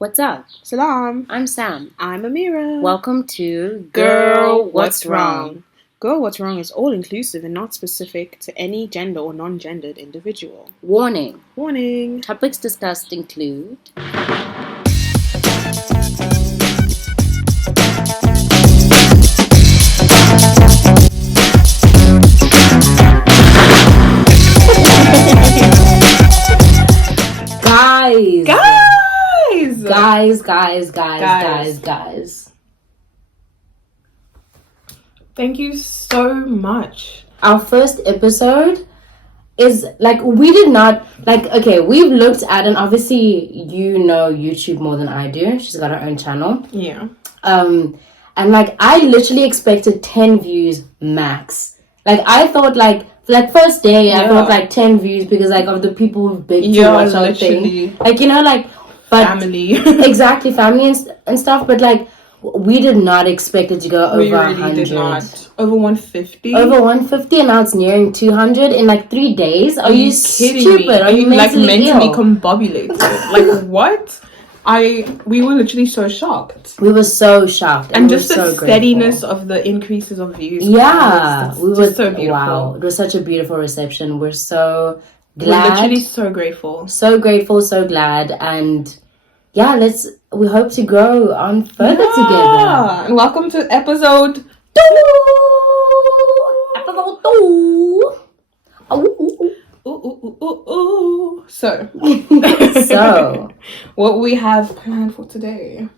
What's up? Salam. I'm Sam. I'm Amira. Welcome to Girl, What's Wrong? Girl, What's Wrong is all-inclusive and not specific to any gender or non-gendered individual. Warning. Warning. Topics discussed include Guys. Thank you so much. Our first episode is we did not we've looked at, and obviously you know YouTube more than I do. She's got her own channel. Yeah. And I literally expected 10 views max. I thought first day I thought 10 views because of the people who've big to watch our thing. But family. Exactly, family and stuff, but we did not expect it to go over 100. Did not. Over 150? Over 150, and now it's nearing 200 in 3 days. Are you kidding stupid? Me? Are you mentally ill? Combobulated? What? We were literally so shocked. We were so shocked. And just the steadiness of the increases of views. Yeah. We were so beautiful. Wow. It was such a beautiful reception. We're so glad. We're literally so grateful. So grateful, so glad. And yeah, we hope to grow on further together. And welcome to episode 2. Episode 2. So what we have planned for today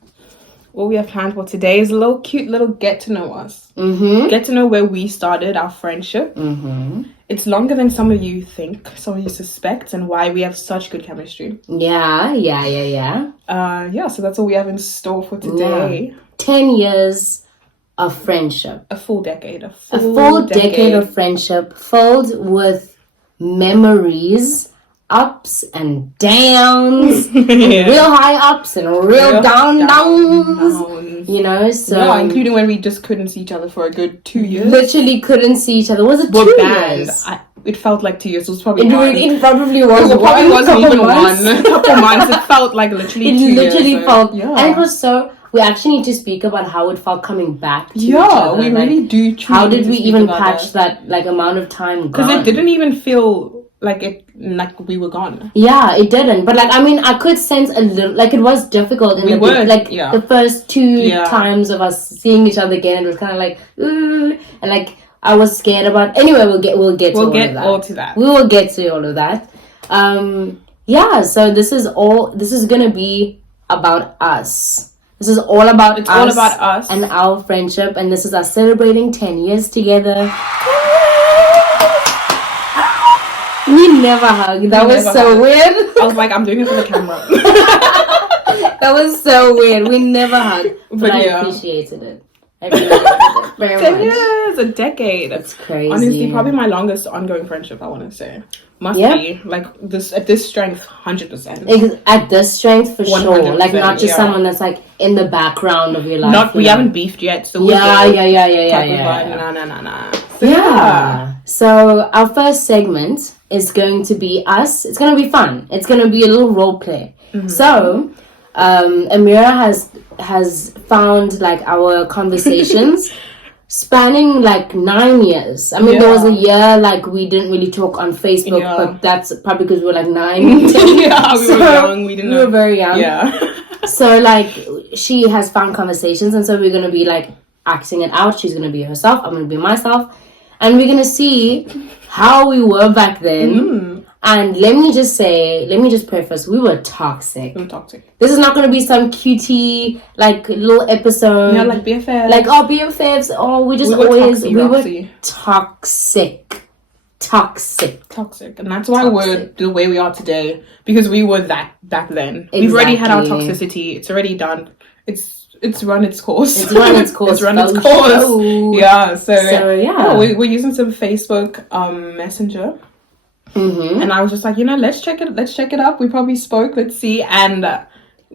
is a little cute little get to know us. Mm-hmm. Get to know where we started our friendship. Mm-hmm. It's longer than some of you think, some of you suspect, and why we have such good chemistry. Yeah. So that's all we have in store for today. Yeah. 10 years of friendship. A full decade. A full decade of friendship filled with memories, ups and downs, real high ups and real downs. You know, so yeah, including when we just couldn't see each other for a good 2 years. Literally couldn't see each other. Was it 2 years? It felt like 2 years. It was probably one. It probably was. It probably wasn't even one. A couple months. It felt like literally 2 years. It literally felt. Yeah. And it was so. We actually need to speak about how it felt coming back to each other. We really do. How did we even patch that amount of time? Because it didn't even feel like we were gone. Yeah, it didn't. But I could sense a little. It was difficult in the first 2 times of us seeing each other again. It was kind of ooh, and I was scared about. Anyway, we'll get all to that. We will get to all of that. So this is gonna be about us. This is all about us. All about us and our friendship, and this is us celebrating 10 years together. We never hugged. That was so weird. I was I'm doing it for the camera. That was so weird. We never hugged, but I appreciated it. I really liked it very 10 much. years, a decade. That's crazy. Honestly, probably my longest ongoing friendship, I want to say. Must be this at this strength, 100%. At this strength, for sure. Not just someone that's in the background of your life. We haven't beefed yet. So yeah. Nah. So our first segment is going to be us. It's going to be fun. It's going to be a little role play. Mm-hmm. So Amira has found our conversations spanning 9 years. I mean, there was a year we didn't really talk on Facebook, but that's probably because we were 9. Yeah, we were young. We were very young. Yeah. So she has found conversations, and so we're gonna be acting it out. She's gonna be herself. I'm gonna be myself, and we're gonna see how we were back then. Mm. And let me just preface, we were toxic. This is not going to be some cutie, little episode. Yeah, BFFs. BFFs. We were toxic. Toxic. And that's why we're the way we are today. Because we were that back then. Exactly. We've already had our toxicity. It's already done. It's run its course. Yeah, so we're using some Facebook Messenger. Mm-hmm. And I was just let's check it up. We probably spoke. Let's see. And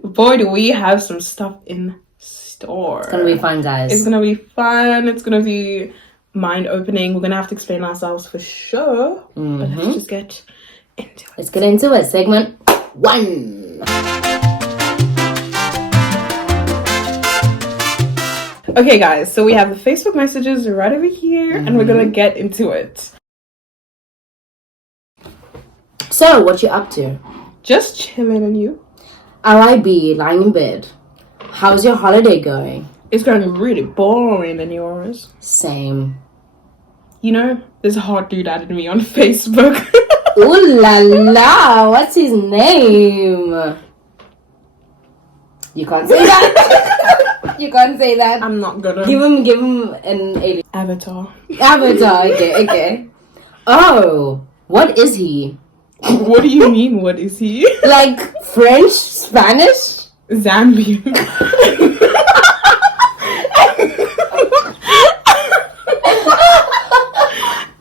boy, do we have some stuff in store. It's gonna be fun, guys. It's gonna be fun. It's gonna be mind-opening. We're gonna have to explain ourselves for sure. Mm-hmm. But let's just get into it. Let's get into it. Segment 1. Okay, guys, so we have the Facebook messages right over here, and we're gonna get into it. So, what you up to? Just chilling, and you? LIB, lying in bed. How's your holiday going? It's going really boring, and yours? Same. You know, there's a hot dude added me on Facebook. Ooh la la! What's his name? You can't say that. You can't say that. I'm not gonna. Give him an alien. Avatar. Okay. Oh, what is he? What do you mean, what is he? Like French? Spanish? Zambian.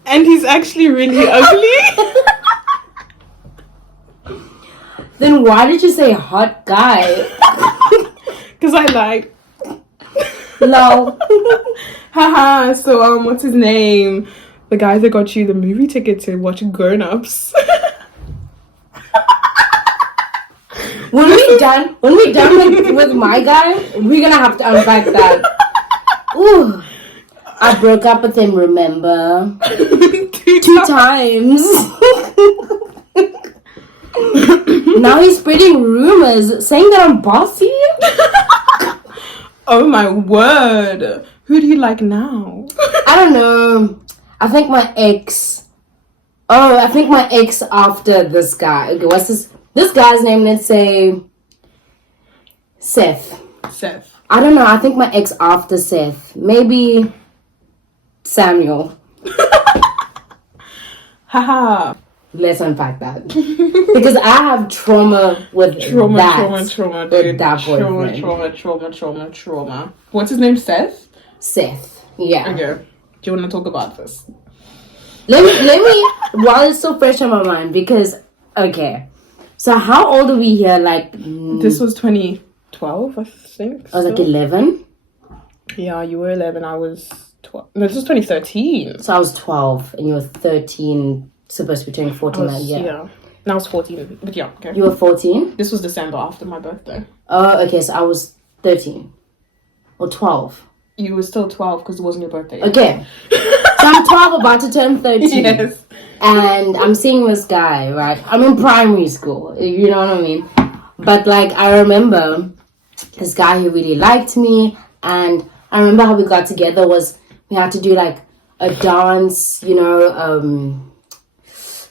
And he's actually really ugly. Then why did you say hot guy? Because I like. No. Haha, so what's his name? The guy that got you the movie ticket to watch Grown Ups. When we done with my guy, we're gonna have to unpack that. Ooh. I broke up with him, remember? Two times. Now he's spreading rumors saying that I'm bossy. Oh my word. Who do you like now? I don't know. I think my ex after this guy. Okay, what's this guy's name? Let's say Seth. I don't know. I think my ex after Seth. Maybe Samuel. Haha. Let's unpack that. Because I have trauma with trauma, dude. Trauma. What's his name? Seth? Seth. Yeah. Okay. Do you want to talk about this? Let me while it's so fresh on my mind, because okay. So how old are we here? Like this was 2012, I think. I was like 11. Yeah, you were 11. I was 12. No, this was 2013. So I was 12 and you were 13, supposed to be turning 14 that year. Yeah. And I was 14. But yeah, okay. You were 14? This was December after my birthday. Oh, okay. So I was 13 or 12. You were still 12 because it wasn't your birthday yet. Okay. So I'm 12, about to turn 13. Yes. And I'm seeing this guy, right? I'm in primary school, you know what I mean? But like, I remember this guy who really liked me, and I remember how we got together was we had to do like a dance, you know,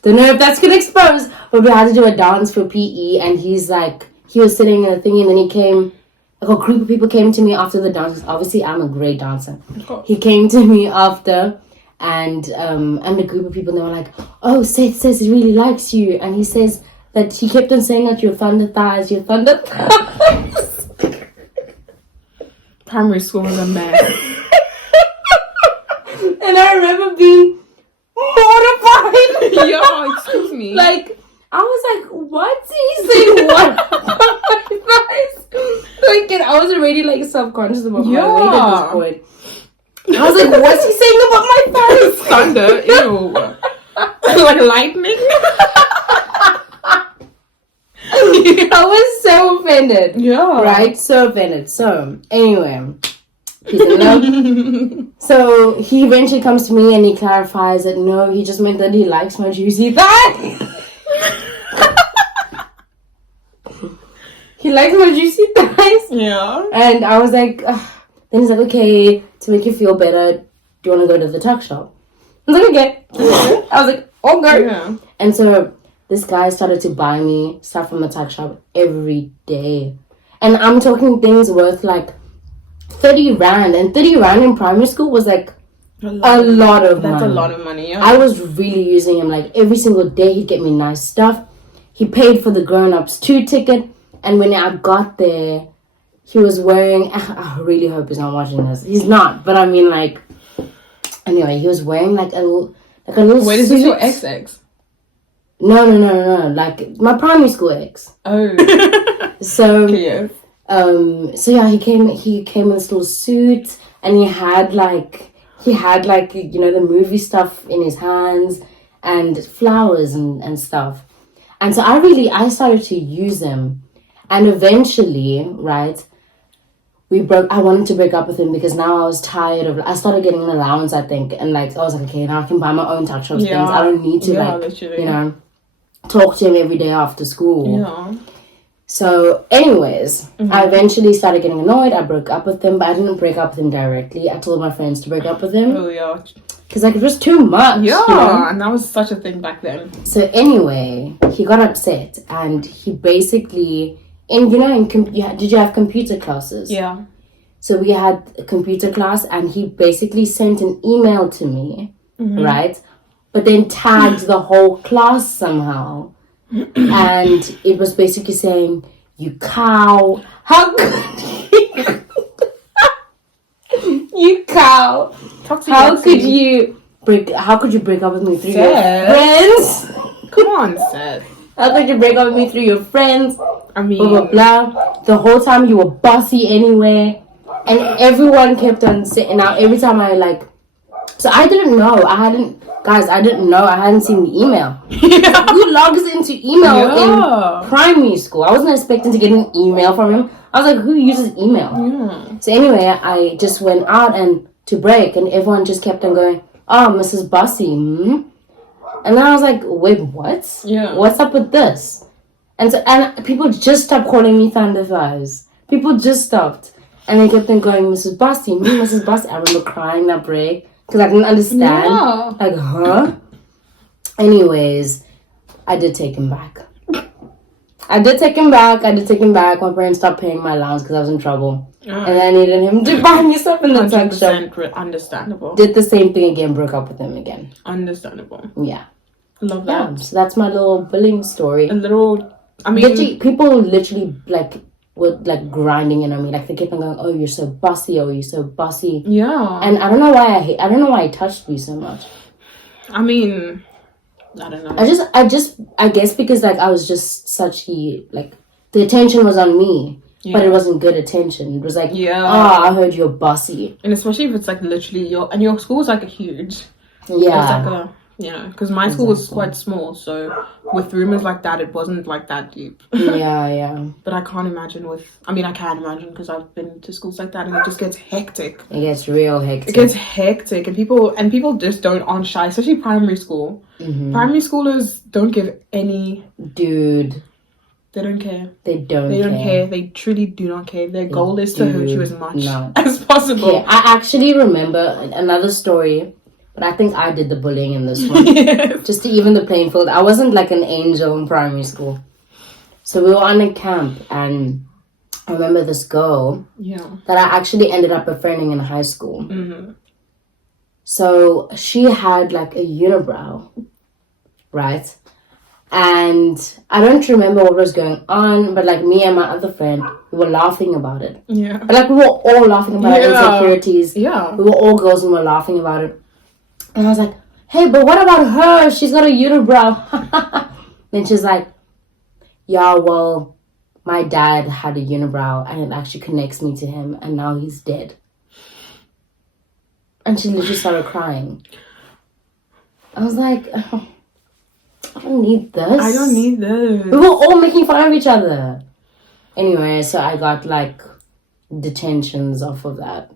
don't know if that's gonna expose, but we had to do a dance for PE, and he was sitting in a thingy, and then he came, like a group of people came to me after the dance. Obviously, I'm a great dancer. He came to me after, and a group of people, they were like, oh, Seth says he really likes you, and he says that he kept on saying that you're thunder thighs. Primary school was a mess. And I remember being mortified. Yo, excuse me. Like, I was like, what's he saying? What about my thighs? Like, and I was already like self-conscious about my weight at this point. I was like, what's he saying about my thighs? Thunder, ew. Like lightning. I was so offended. Yeah. Right? So offended. So, anyway. So, he eventually comes to me and he clarifies that no, he just meant that he likes my juicy thighs. He likes my juicy thighs. Yeah. And I was like, ugh. Then he's like, okay, to make you feel better, do you want to go to the tuck shop? I was like, okay. I was like, okay. Yeah. And so this guy started to buy me stuff from the tuck shop every day. And I'm talking things worth like 30 rand. And 30 rand in primary school was like a lot of money. That's a lot of money, yeah. I was really using him like every single day. He'd get me nice stuff. He paid for the grown-ups 2 ticket. And when I got there, he was wearing, I really hope he's not watching this. He's not, but I mean, like, anyway, he was wearing like a little Wait, is this your ex? No, like my primary school ex. Oh. So, yeah. So yeah, he came in this little suit, and he had like, you know, the movie stuff in his hands, and flowers and stuff. And so I started to use him. And eventually, right, I wanted to break up with him because now I was tired of, I started getting an allowance, I think, and like, I was like, okay, now I can buy my own touch of things. I don't need to literally. you know, talk to him every day after school. Yeah. So, anyways, I eventually started getting annoyed. I broke up with him, but I didn't break up with him directly. I told my friends to break up with him. Oh, yeah. Because, like, it was too much. Yeah, you know? and that was such a thing back then. So, anyway, he got upset, and he basically, did you have computer classes? Yeah. So, we had a computer class, and he basically sent an email to me, right? But then tagged the whole class somehow. And it was basically saying, you cow, how could you cow, how could you break up with me through your friends? Come on, Seth. How could you break up with me through your friends? I mean, blah, blah, blah. The whole time you were bossy anyway. And everyone kept on saying, now every time so I didn't know, I hadn't seen the email. Who logs into email in primary school? I wasn't expecting to get an email from him. I was like, who uses email? Yeah. So anyway, I just went out and to break, and everyone just kept on going, oh, Mrs. Bossy, And then I was like, wait, what? Yeah. What's up with this? And people just stopped calling me Thunder Thighs. People just stopped. And they kept on going, Mrs. Bossy, Mrs. Bossy. I remember crying that break. Because I didn't understand. Yeah. Like, huh? Anyways, I did take him back. My parents stopped paying my allowance because I was in trouble. And I needed him to buy me stuff in the tuck shop. Understandable. Did the same thing again, broke up with him again. Understandable. Yeah. Love that. Yeah, so that's my little bullying story. People literally, were grinding in on me, they kept on going, oh, you're so bossy, Yeah. And I don't know why he touched me so much. I mean, I don't know. I guess because I was just the attention was on me, but it wasn't good attention. It was like, oh, I heard you're bossy. And especially if it's literally your school is huge. Yeah. Because my school was quite small, so with rumors like that, it wasn't that deep. Yeah. But I can't imagine I can imagine because I've been to schools like that, and it just gets hectic. It gets real hectic. It gets hectic, and people just aren't shy, especially primary school. Primary schoolers don't give any... Dude. They don't care. They don't care. They truly do not care. Their goal is to hurt you as much as possible. Yeah, I actually remember another story... But I think I did the bullying in this one. Yes. Just to even the playing field. I wasn't an angel in primary school. So we were on a camp, and I remember this girl that I actually ended up befriending in high school. So she had a unibrow, right? And I don't remember what was going on, but me and my other friend, we were laughing about it. Yeah. But we were all laughing about insecurities. Yeah. We were all girls and we were laughing about it. And I was like, hey, but what about her? She's got a unibrow. Then she's like, yeah, well, my dad had a unibrow and it actually connects me to him, and now he's dead. And she literally started crying. I was like, oh, I don't need this. We were all making fun of each other. Anyway, so I got detentions off of that.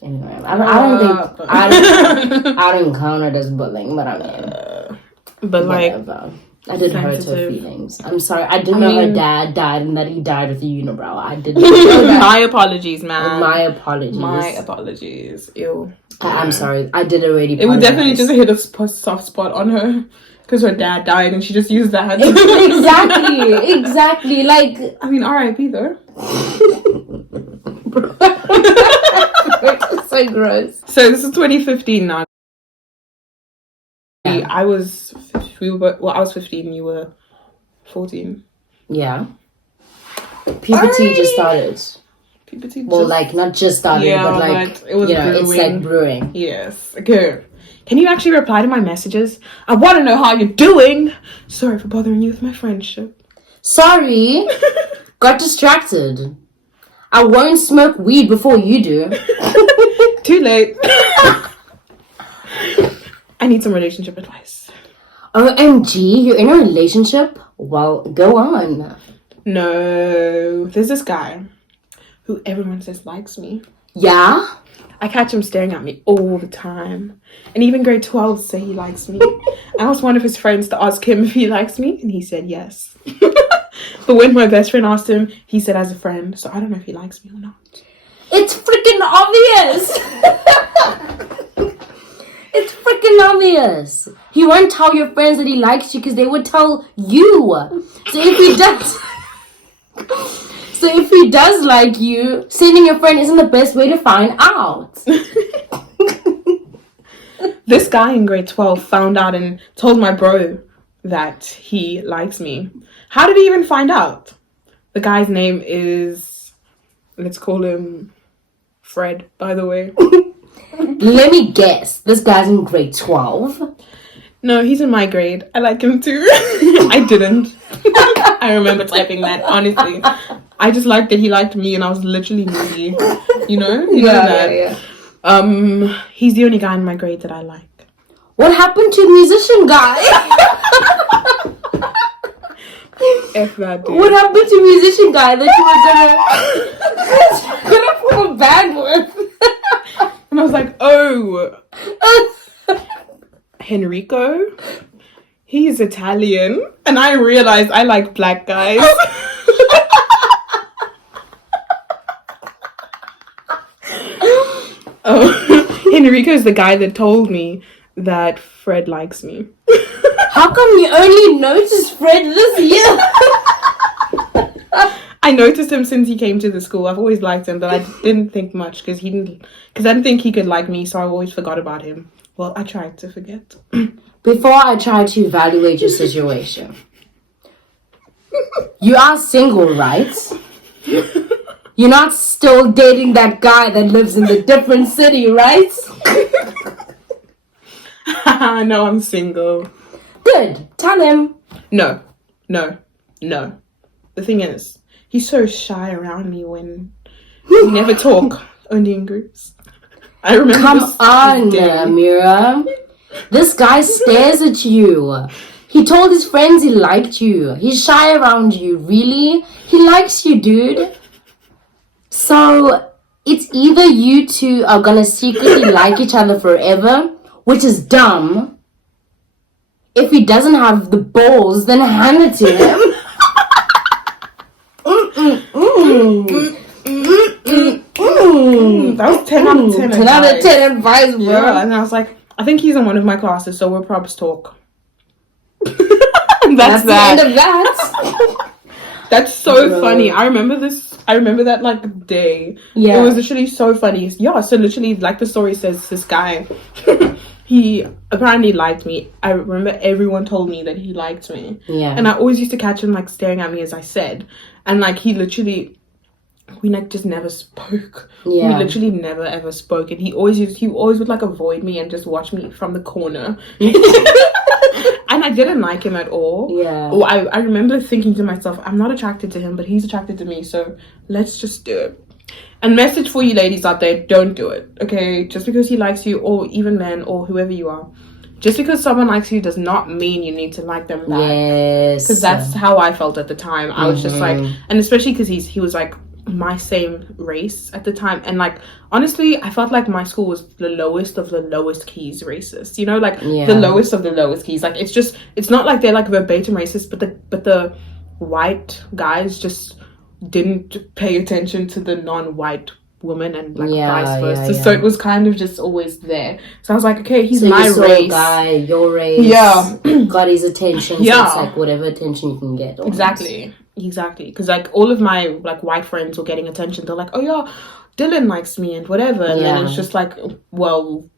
Anyway, I don't count it as bullying, but I mean, whatever. I did hurt her feelings. I'm sorry. I didn't know her dad died and that he died with a unibrow. I didn't know that. My apologies, man. My apologies. Ew. I'm sorry. I did already. It would definitely just hit a soft spot on her because her dad died and she just used that. Exactly. I mean, R.I.P. though. So gross. So this is 2015 now. Yeah. I was 15. You were 14. Yeah. Puberty just started. Not just started, but it was brewing. It's brewing. Yes. Okay. Can you actually reply to my messages? I want to know how you're doing. Sorry for bothering you with my friendship. Sorry. Got distracted. I won't smoke weed before you do. Too late. I need some relationship advice. OMG, you're in a relationship? Well, go on. No. There's this guy who everyone says likes me. Yeah? I catch him staring at me all the time. And even grade 12 say he likes me. I asked one of his friends to ask him if he likes me, and he said yes. But when my best friend asked him, he said as a friend. So I don't know if he likes me or not. It's freaking obvious! It's freaking obvious. He won't tell your friends that he likes you because they would tell you. So if he does like you, sending your friend isn't the best way to find out. This guy in grade 12 found out and told my bro that he likes me. How did he even find out? The guy's name is, let's call him Fred, by the way. Let me guess. This guy's in grade 12? No, he's in my grade. I like him too. I didn't. I remember typing that, honestly. I just liked that he liked me and I was literally needy. You know? You know that. Yeah. He's the only guy in my grade that I like. What happened to the musician guy? F that dude. What happened to the musician guy that you were gonna form a band with? And I was like, oh, Henrico, he's Italian. And I realized I like black guys. Oh, Henrico is the guy that told me that Fred likes me. How come you only noticed Fred this year? I noticed him since he came to the school. I've always liked him, but I didn't think much because I didn't think he could like me, so I always forgot about him. Well, I tried to forget. Before I try to evaluate your situation, you are single, right? You're not still dating that guy that lives in the different city, right? No, I'm single. Good. Tell him. No. The thing is, he's so shy around me when we never talk, only in groups. I remember. Come on, Mira. This guy stares at you. He told his friends he liked you. He's shy around you. Really? He likes you, dude. So, it's either you two are gonna secretly like each other forever, which is dumb. If he doesn't have the balls, then hand it to him. That was 10 out of 10. 10 out of 10 advice, bro. Yeah, and I was like, I think he's in one of my classes, so we'll probably talk. That's the end of that. That's so funny. I remember that like day. Yeah. It was literally so funny. Yeah, so literally like the story says, this guy, he apparently liked me. I remember everyone told me that he liked me. Yeah. And I always used to catch him like staring at me, as I said. And like he literally, we like just never spoke. Yeah. We literally never ever spoke. And he always would like avoid me and just watch me from the corner. And I didn't like him at all. Yeah. Oh, I remember thinking to myself, I'm not attracted to him, but he's attracted to me, so let's just do it. And message for you ladies out there, don't do it, okay? Just because he likes you, or even men, or whoever you are. Just because someone likes you does not mean you need to like them back. Yes. Because that's how I felt at the time. I was just like, and especially because he was like my same race at the time, and like honestly I felt like my school was the lowest of the lowest keys racist, you know, like the lowest of the lowest keys. Like it's not like they're like verbatim racist, but the white guys just didn't pay attention to the non-white woman and like vice versa. So it was kind of just always there. So I was like, okay, he's my race, guy, your race, got his attention. So it's like whatever attention you can get. Exactly, because like all of my like white friends were getting attention. They're like, oh yeah, Dylan likes me and whatever. And then it's just like, well,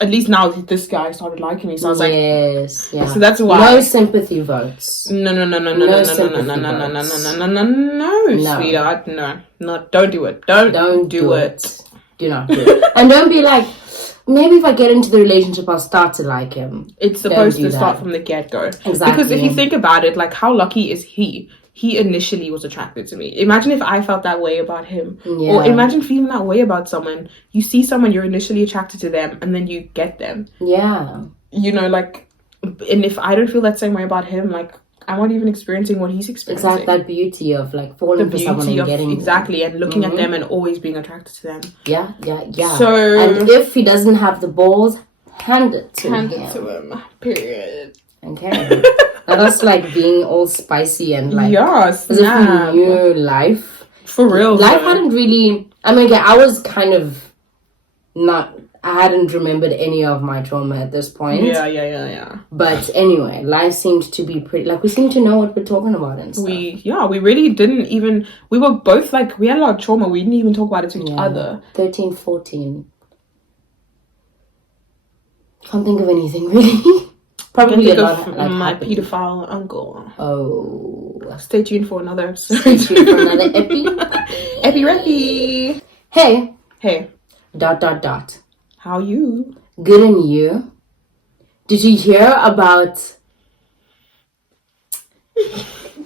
at least now this guy started liking me. So I was like, so that's why. No sympathy votes. No, sweetheart, no, don't do it. Don't do it. Do not do it. And don't be like, maybe if I get into the relationship, I'll start to like him. It's supposed to start from the get-go. Exactly. Because if you think about it, like how lucky is he? He initially was attracted to me. Imagine if I felt that way about him. Yeah. Or imagine feeling that way about someone. You see someone, you're initially attracted to them, and then you get them. Yeah. You know, like, and if I don't feel that same way about him, like, I'm not even experiencing what he's experiencing. Exactly, that beauty of like falling for someone and getting exactly, and looking at them and always being attracted to them. Yeah. So, and if he doesn't have the balls, hand it to him. Period. Okay. Now that's like being all spicy and like as if we knew life. For real. Life hadn't really. I mean, I was kind of not. I hadn't remembered any of my trauma at this point. Yeah. But anyway, life seemed to be pretty... Like, we seemed to know what we're talking about and stuff. We really didn't even... We were both, like... We had a lot of trauma. We didn't even talk about it to each other. 13, 14. Can't think of anything, really. Probably a lot, like, my happened. pedophile uncle. Oh. Stay tuned for another episode. Stay tuned for another epi. Epi-reppy. Hey. ... How you? Good, and you? Did you hear about...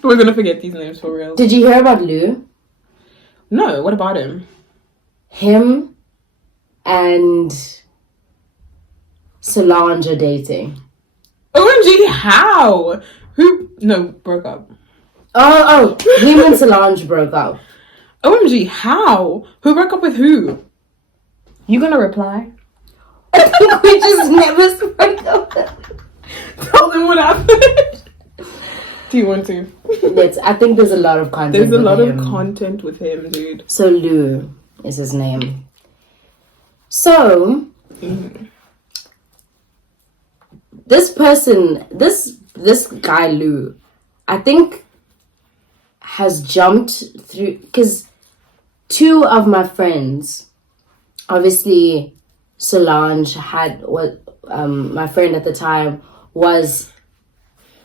We're gonna forget these names for real. Did you hear about Lou? No, what about him? Him and Solange are dating. OMG, how? Who? No, broke up. Oh, him and Solange broke up. OMG, how? Who broke up with who? You gonna reply? We just never spoke of it. Tell them what happened. Do you want to? I think there's a lot of content. There's a lot of content with him, dude. So Lou is his name. So this person, this guy Lou, I think has jumped through, because two of my friends, obviously Solange had my friend at the time was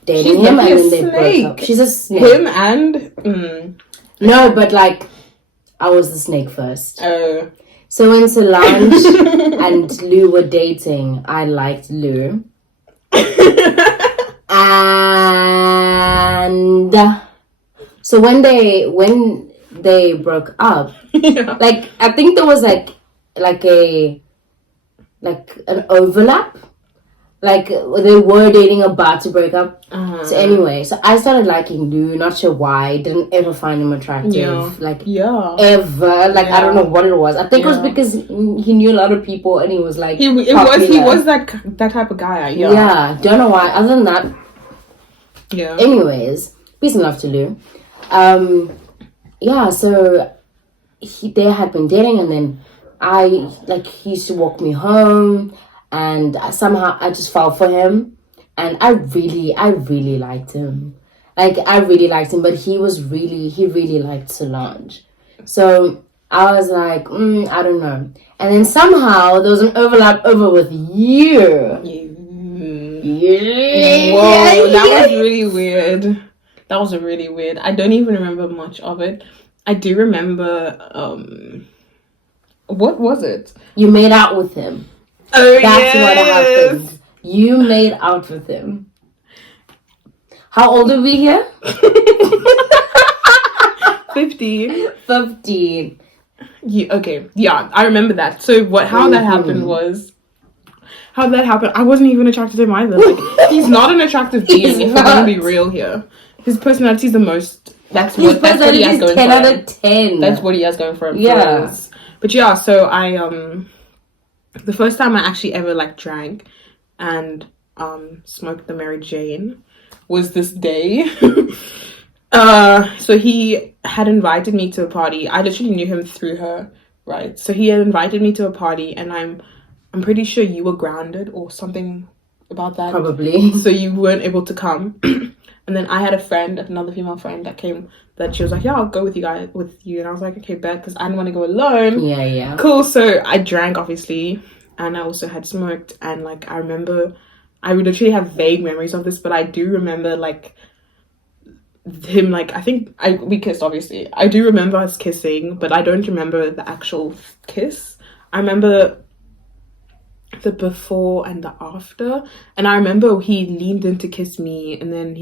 dating him, and then they broke up. She's a snake. Him and no, but like I was the snake first. Oh. So when Solange and Lou were dating, I liked Lou. And so when they broke up, like I think there was like an overlap. Like they were dating, about to break up. So anyway, so I started liking Lou. Not sure why. Didn't ever find him attractive. Ever. Like I don't know what it was. I think it was because he knew a lot of people and he was like he was that type of guy. Yeah. Don't know why. Other than that. Yeah. Anyways, peace and love to Lou. So they had been dating, and then he used to walk me home. And somehow I just fell for him, and I really liked him. Like I really liked him, but he really liked Solange. So I was like, I don't know. And then somehow there was an overlap over with you. Whoa, that was really weird. That was really weird. I don't even remember much of it. I do remember. What was it? You made out with him. Oh, that's what happened. You made out with him. How old are we here? 15. 15. Yeah, okay. Yeah, I remember that. So how that happened was... How that happened, I wasn't even attracted to him either. Like, he's not an attractive being, if we're going to be real here. His personality is the most... That's what he has going for him. 10 out of 10. That's what he has going for him. Yeah. But yeah, so I... The first time I actually ever drank and smoked the Mary Jane was this day. So he had invited me to a party. I literally knew him through her, right? So he had invited me to a party, and I'm pretty sure you were grounded or something about that. Probably. So you weren't able to come. And then I had a friend, another female friend that came, that she was like, yeah, I'll go with you. And I was like, okay, bet, because I didn't want to go alone. Yeah. Cool. So I drank, obviously, and I also had smoked. And I remember, I would literally have vague memories of this, but I do remember him, I think we kissed, obviously. I do remember us kissing, but I don't remember the actual kiss. I remember the before and the after, and I remember he leaned in to kiss me, and then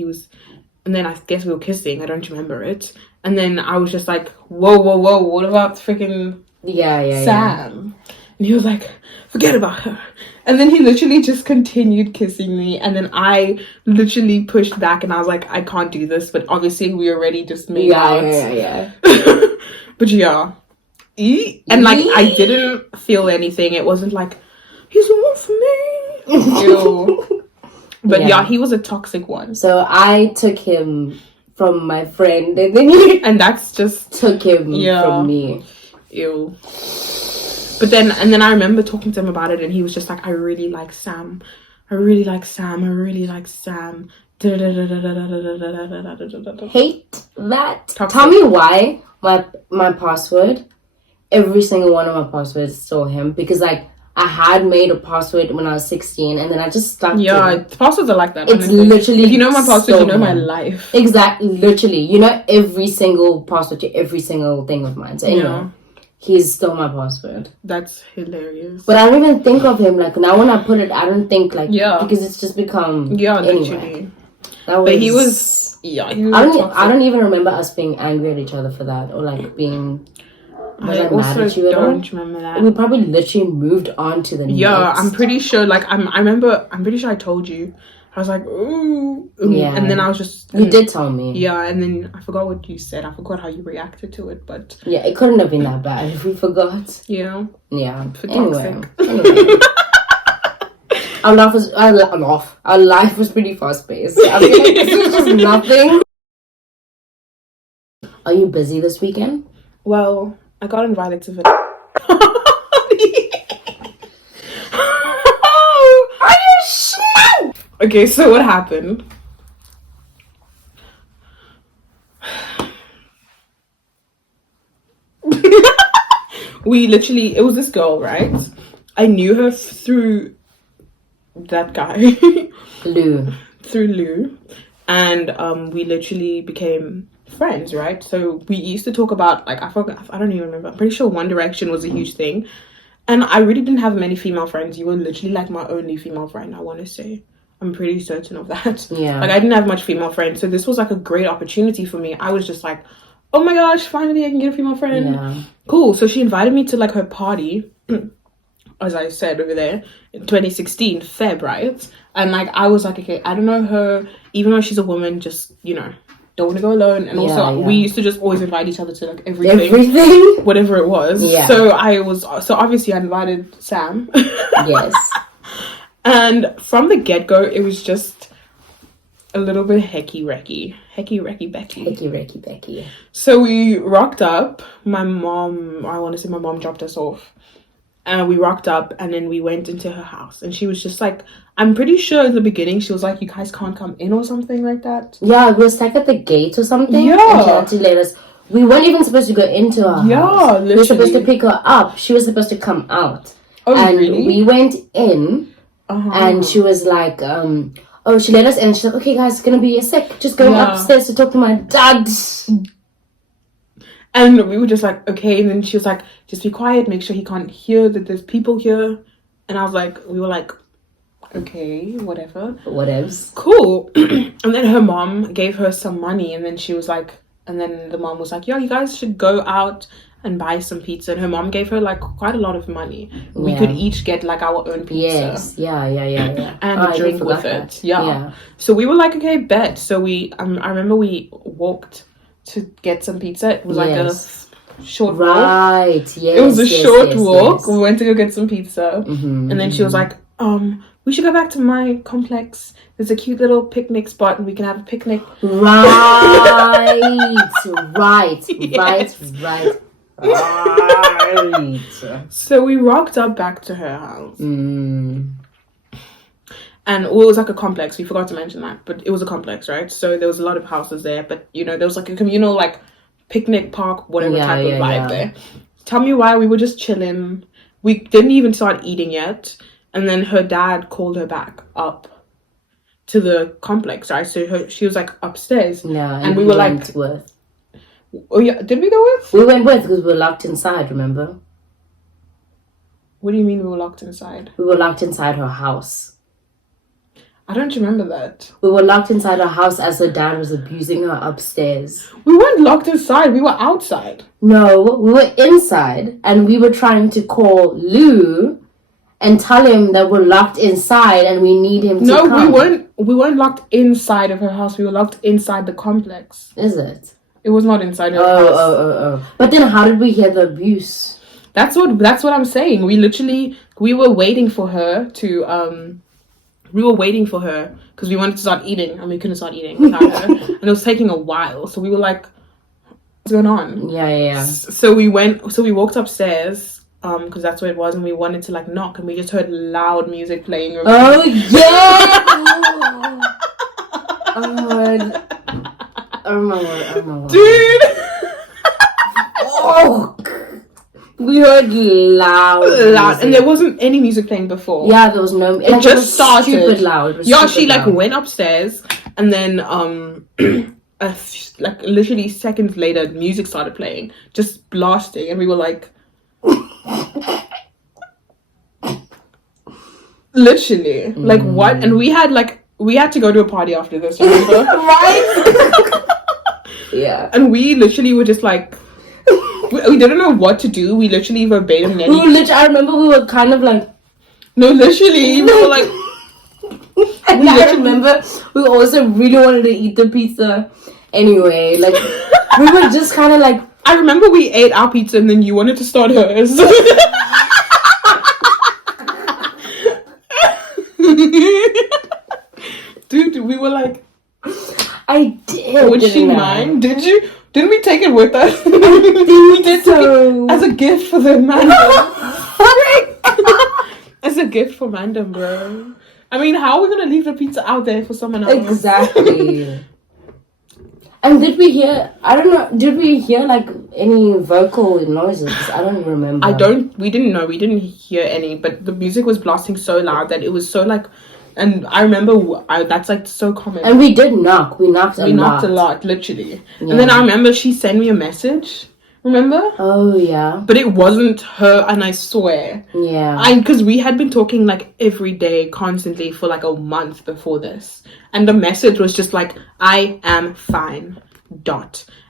I guess we were kissing. I don't remember it. And then I was just like, whoa, what about freaking Sam? And he was like, forget about her. And then he literally just continued kissing me. And then I literally pushed back and I was like, I can't do this. But obviously we already just made out. Yeah. But yeah. And like, I didn't feel anything. It wasn't like, he's the one for me. Ew. But yeah, he was a toxic one. So I took him from my friend, and then and that's just took him from me. Ew. But then I remember talking to him about it, and he was just like, I really like Sam. I really like Sam. I really like Sam. Hate that. Toxic. Tell me why my password, every single one of my passwords saw him, because like I had made a password when I was 16 and then I just stuck to it. Passwords are like that. It's literally, if you know my password, you know my life. Exactly, literally. You know every single password to every single thing of mine. So anyway, he's still my password. That's hilarious. But I don't even think of him, like now when I put it, I don't think like, because it's just become, literally. But he was I don't even remember us being angry at each other for that, or like being... I also don't remember that. We probably literally moved on to the next. I'm pretty sure, like, I'm pretty sure I told you. I was like, ooh. Yeah. And then I was just... You did tell me. Yeah, and then I forgot what you said. I forgot how you reacted to it, but... Yeah, it couldn't have been that bad if we forgot. Yeah. Yeah. Anyway. Our life was pretty fast-paced. I feel like this was just nothing. Are you busy this weekend? Well... I got invited to Okay, so what happened? We literally, it was this girl, right? I knew her through that guy. Lou. Through Lou. And we literally became friends, right? So we used to talk about, like, I don't even remember. I'm pretty sure One Direction was a huge thing. And I really didn't have many female friends. You were literally like my only female friend, I want to say. I'm pretty certain of that. Yeah. Like, I didn't have much female friends. So this was like a great opportunity for me. I was just like, oh my gosh, finally I can get a female friend. Yeah. Cool. So she invited me to like her party, as I said over there, in 2016, Feb, right? And like, I was like, okay, I don't know her, even though she's a woman, just, you know, don't want to go alone. And also we used to just always invite each other to like everything whatever it was. So obviously I invited Sam. Yes. And from the get-go it was just a little bit hecky-recky Becky. So we rocked up. My mom dropped us off. And we rocked up and then we went into her house. And she was just like, I'm pretty sure in the beginning she was like, you guys can't come in or something like that. Yeah, we were stuck at the gate or something. Yeah. And she had to let us... We weren't even supposed to go into her house. Literally. We were supposed to pick her up. She was supposed to come out. Oh, and really? We went in and she was like... she let us in. She's like, okay guys, it's gonna be a sec. Just go upstairs to talk to my dad. And we were just like, okay. And then she was like, just be quiet. Make sure he can't hear that there's people here. And I was like, we were like, okay, whatever. Whatevs. Cool. And then her mom gave her some money. And then she was like, and then the mom was like, yo, you guys should go out and buy some pizza. And her mom gave her like quite a lot of money. Yeah. We could each get like our own pizza. Yes. Yeah. And a drink with it. Yeah. So we were like, okay, bet. So I remember we walked to get some pizza. It was like a short walk. Right, yes. It was a short walk. Yes. We went to go get some pizza. And then she was like, we should go back to my complex. There's a cute little picnic spot and we can have a picnic. Right. So we rocked up back to her house. And it was like a complex. We forgot to mention that, but it was a complex, right? So there was a lot of houses there, but you know, there was like a communal, like picnic park, whatever type of vibe there. Tell me why. We were just chilling. We didn't even start eating yet, and then her dad called her back up to the complex, right? So she was like upstairs, and we were like, with. Oh yeah, did we go with? We went with because we were locked inside. Remember? What do you mean we were locked inside? We were locked inside her house. I don't remember that. We were locked inside her house as her dad was abusing her upstairs. We weren't locked inside. We were outside. No, we were inside, and we were trying to call Lou and tell him that we're locked inside and we need him to come. No, we weren't locked inside of her house. We were locked inside the complex. Is it? It was not inside her house. Oh. But then how did we hear the abuse? That's what I'm saying. We were waiting for her to we were waiting for her because we wanted to start eating and we couldn't start eating without her. And it was taking a while. So we were like, what's going on? Yeah. So we walked upstairs because that's where it was, and we wanted to like knock, and we just heard loud music playing. Oh yeah! Oh my word. Dude! Oh, we heard loud, and there wasn't any music playing before. Yeah, there was no. It just started stupid loud. She like went upstairs, and then like literally seconds later, music started playing, just blasting, and we were like, literally, like what? And we had to go to a party after this, remember? Right? Yeah. And we literally were just like. We didn't know what to do. We literally verbatim. I remember we were kind of like. No, literally, we were like. And I remember we also really wanted to eat the pizza. Anyway, like we were just kind of like. I remember we ate our pizza and then you wanted to start hers. Dude, we were like. I did. Would she mind? Did you? Didn't we take it with us? I think we did so. As a gift for the Mandem. As a gift for Mandem, bro. I mean, how are we gonna leave the pizza out there for someone else? Exactly. And did we hear? I don't know. Did we hear like any vocal noises? I don't remember. We didn't know. We didn't hear any. But the music was blasting so loud that it was so like. And I remember that's like so common. And we did knock. We knocked a lot, literally. Yeah. And then I remember she sent me a message. Remember? Oh, yeah. But it wasn't her, and I swear. Yeah. Because we had been talking like every day, constantly for like a month before this. And the message was just like, I am fine. ...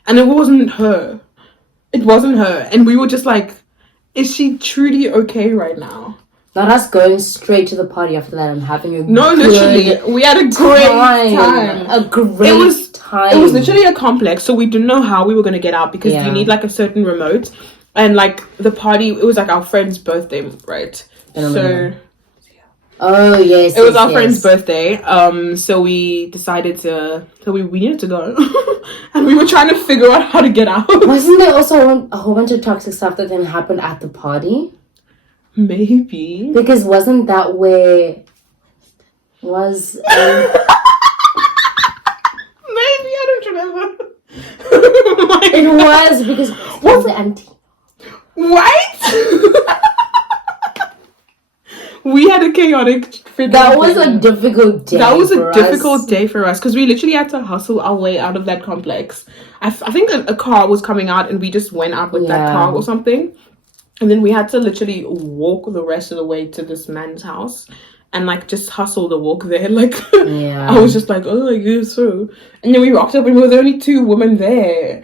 And it wasn't her. It wasn't her. And we were just like, is she truly okay right now? Not us going straight to the party after that and having a literally, we had a great time. A great time. It was literally a complex, so we didn't know how we were going to get out because you need like a certain remote. And like the party, it was like our friend's birthday, right? So... Oh, yes. It was our friend's birthday. So we decided we needed to go. And we were trying to figure out how to get out. Wasn't there also a whole bunch of toxic stuff that then happened at the party? Maybe. Because wasn't that where was... Maybe, I don't remember. It was because... What was the auntie? What? We had a chaotic... That was a difficult day. That was a difficult day for us because we literally had to hustle our way out of that complex. I think a car was coming out and we just went out with that car or something. And then we had to literally walk the rest of the way to this man's house and like just hustle the walk there. Like, I was just like, oh, I guess so. And then we rocked up and we were the only two women there.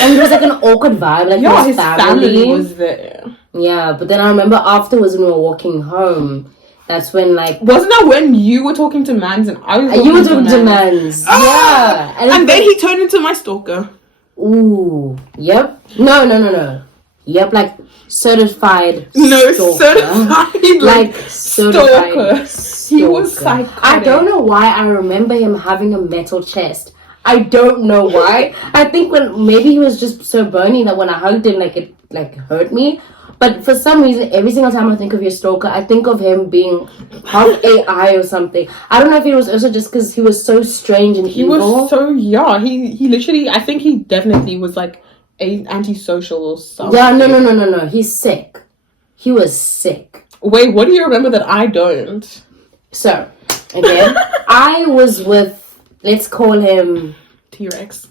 And it was like an awkward vibe. Like his family was there. Yeah, but then I remember afterwards when we were walking home, that's when like... Wasn't that when you were talking to Mans and I was talking to Mans? You were talking to Mans. Yeah. And then he turned into my stalker. Ooh. Yep. No. Yep, like certified stalker. Certified like certified stalker. He was psychotic. I don't know why I remember him having a metal chest. I don't know why. I think maybe he was just so bony that when I hugged him, like it like hurt me. But for some reason, every single time I think of your stalker, I think of him being half AI or something. I don't know if it was also just because he was so strange and evil. He was so, he literally, I think he definitely was like antisocial or something. Yeah, no. He's sick. He was sick. Wait, what do you remember that I don't? So, again, I was with, let's call him... T-Rex.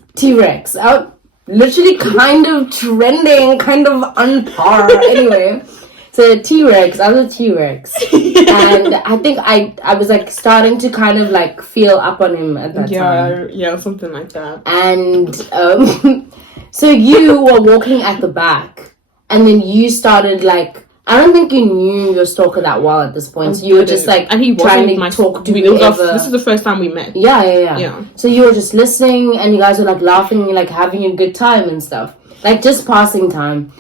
Literally kind of trending, kind of on par. Anyway, so T-Rex. I was a T-Rex. And I think I was like starting to kind of like feel up on him at that time. Yeah, something like that. And so you were walking at the back, and then you started like, I don't think you knew your stalker that well at this point. So you were just like, and he trying to talk to whoever. This is the first time we met. Yeah. So you were just listening, and you guys were like laughing and like having a good time and stuff, like just passing time.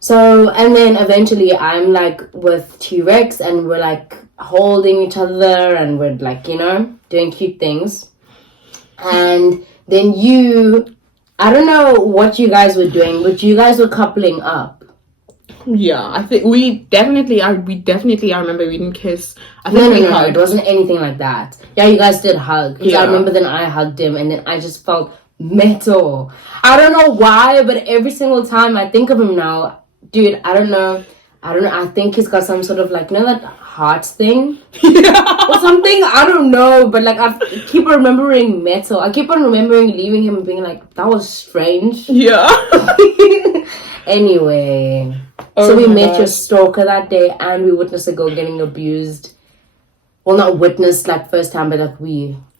So, and then eventually I'm like with T-Rex, and we're like holding each other, and we're like, you know, doing cute things. And then I don't know what you guys were doing, but you guys were coupling up. Yeah, I think we definitely, I remember we didn't kiss. I think we hugged. It wasn't anything like that. Yeah, you guys did hug. Because I remember then I hugged him, and then I just felt metal. I don't know why, but every single time I think of him now, dude, I don't know. I think he's got some sort of like, you know, that heart thing? Or something? I don't know. But like, I keep remembering metal. I keep on remembering leaving him and being like, that was strange. Yeah. Anyway. So we met your stalker that day, and we witnessed a girl getting abused. Well, not witnessed like first time, but like